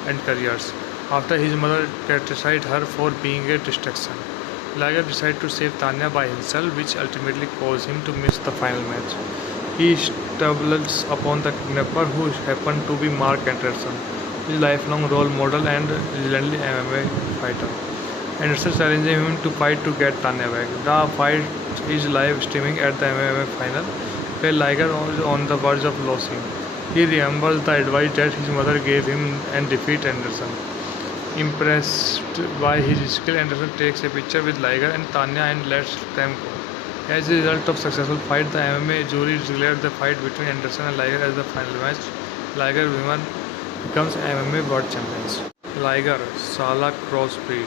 and careers. After his mother criticized her for being a distraction, Liger decided to save Tanya by himself, which ultimately caused him to miss the final match. He stumbles upon the kidnapper, who happened to be Mark Anderson, his lifelong role model and legendary MMA fighter. Anderson challenging him to fight to get Tanya back. The fight is live streaming at the MMA final, where Liger was on the verge of losing. He remembers the advice that his mother gave him and defeats Anderson. Impressed by his skill, Anderson takes a picture with Liger and Tanya and lets them go. As a result of successful fight, the MMA jury declared the fight between Anderson and Liger as the final match. Liger women becomes MMA world champions. Liger, Sala Crossbreed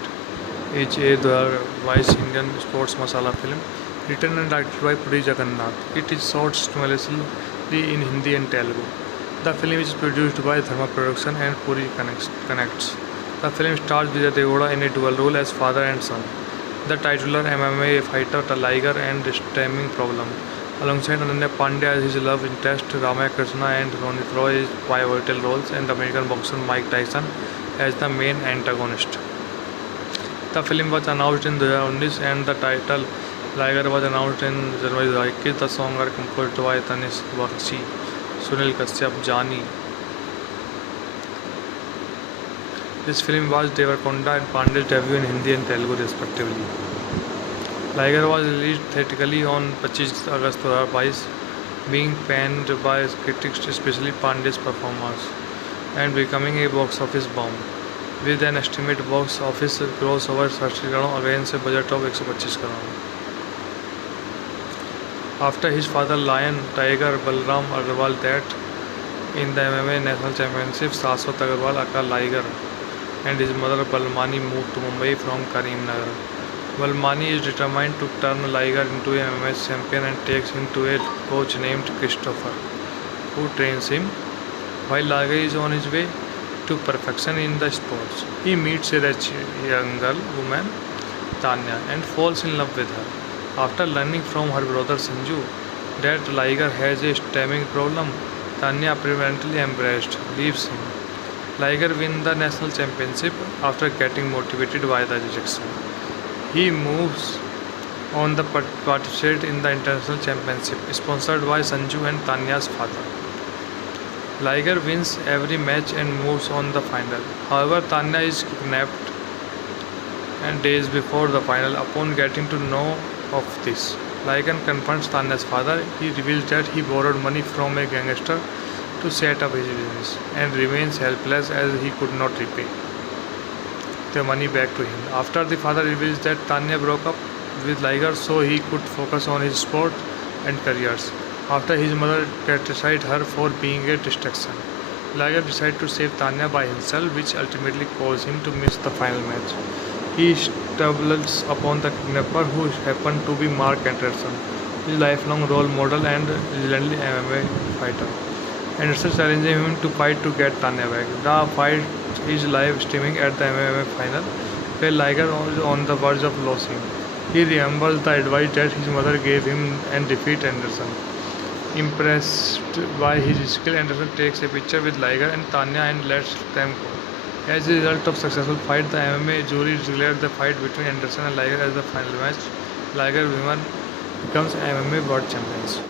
is a 2022 Indian sports masala film written and directed by Puri Jagannath. It is shot simultaneously in Hindi and Telugu. The film is produced by Dharma Production and Puri Connects. The film stars Vijay Devghoda in a dual role as father and son, the titular MMA fighter Liger and stemming problem, alongside Ananya Pandey as his love interest, Ramaya Krishna and Ronit Roy as pivotal roles, and American boxer Mike Tyson as the main antagonist. The film was announced in 2019 and the title Liger was announced in January 2021. The songs are composed by Tanish Bakshi, Sunil Kashyap, Jani. This film was Devarakonda and Pandey's debut in Hindi and Telugu respectively. Liger was released theatrically on 25 August 2022, being panned by critics, especially Pandey's performance, and becoming a box office bomb, with an estimated box office gross over 30 crore against a budget of 125 crore. After his father Lion Tiger Balram Agarwal death in the MMA National Championship, Shashwat Agarwal aka Liger and his mother Balmani moved to Mumbai from Karimnagar. Balmani is determined to turn Liger into a MMA champion and takes him to a coach named Christopher, who trains him. While Liger is on his way to perfection in the sports, he meets a rich young woman, Tanya, and falls in love with her. After learning from her brother Sanju that Liger has a stamina problem, Tanya apparently embraced, leaves him. Liger wins the national championship after getting motivated by the rejection. He moves on the participate in the international championship, sponsored by Sanju and Tanya's father. Liger wins every match and moves on the final. However, Tanya is kidnapped and days before the final. Upon getting to know of this, Liger confronts Tanya's father. He reveals that he borrowed money from a gangster to set up his business and remains helpless as he could not repay the money back to him. After the father reveals that Tanya broke up with Liger so he could focus on his sport and careers. After his mother criticized her for being a distraction, Liger decided to save Tanya by himself, which ultimately caused him to miss the final match. He stumbles upon the kidnapper, who happened to be Mark Anderson, his lifelong role model and legendary MMA fighter. Anderson challenging him to fight to get Tanya back. The fight is live streaming at the MMA final, where Liger was on the verge of losing. He remembers the advice that his mother gave him and defeats Anderson. Impressed by his skill, Anderson takes a picture with Liger and Tanya and lets them go. As a result of successful fight, the MMA jury declared the fight between Anderson and Liger as the final match. Liger women becomes MMA world champions.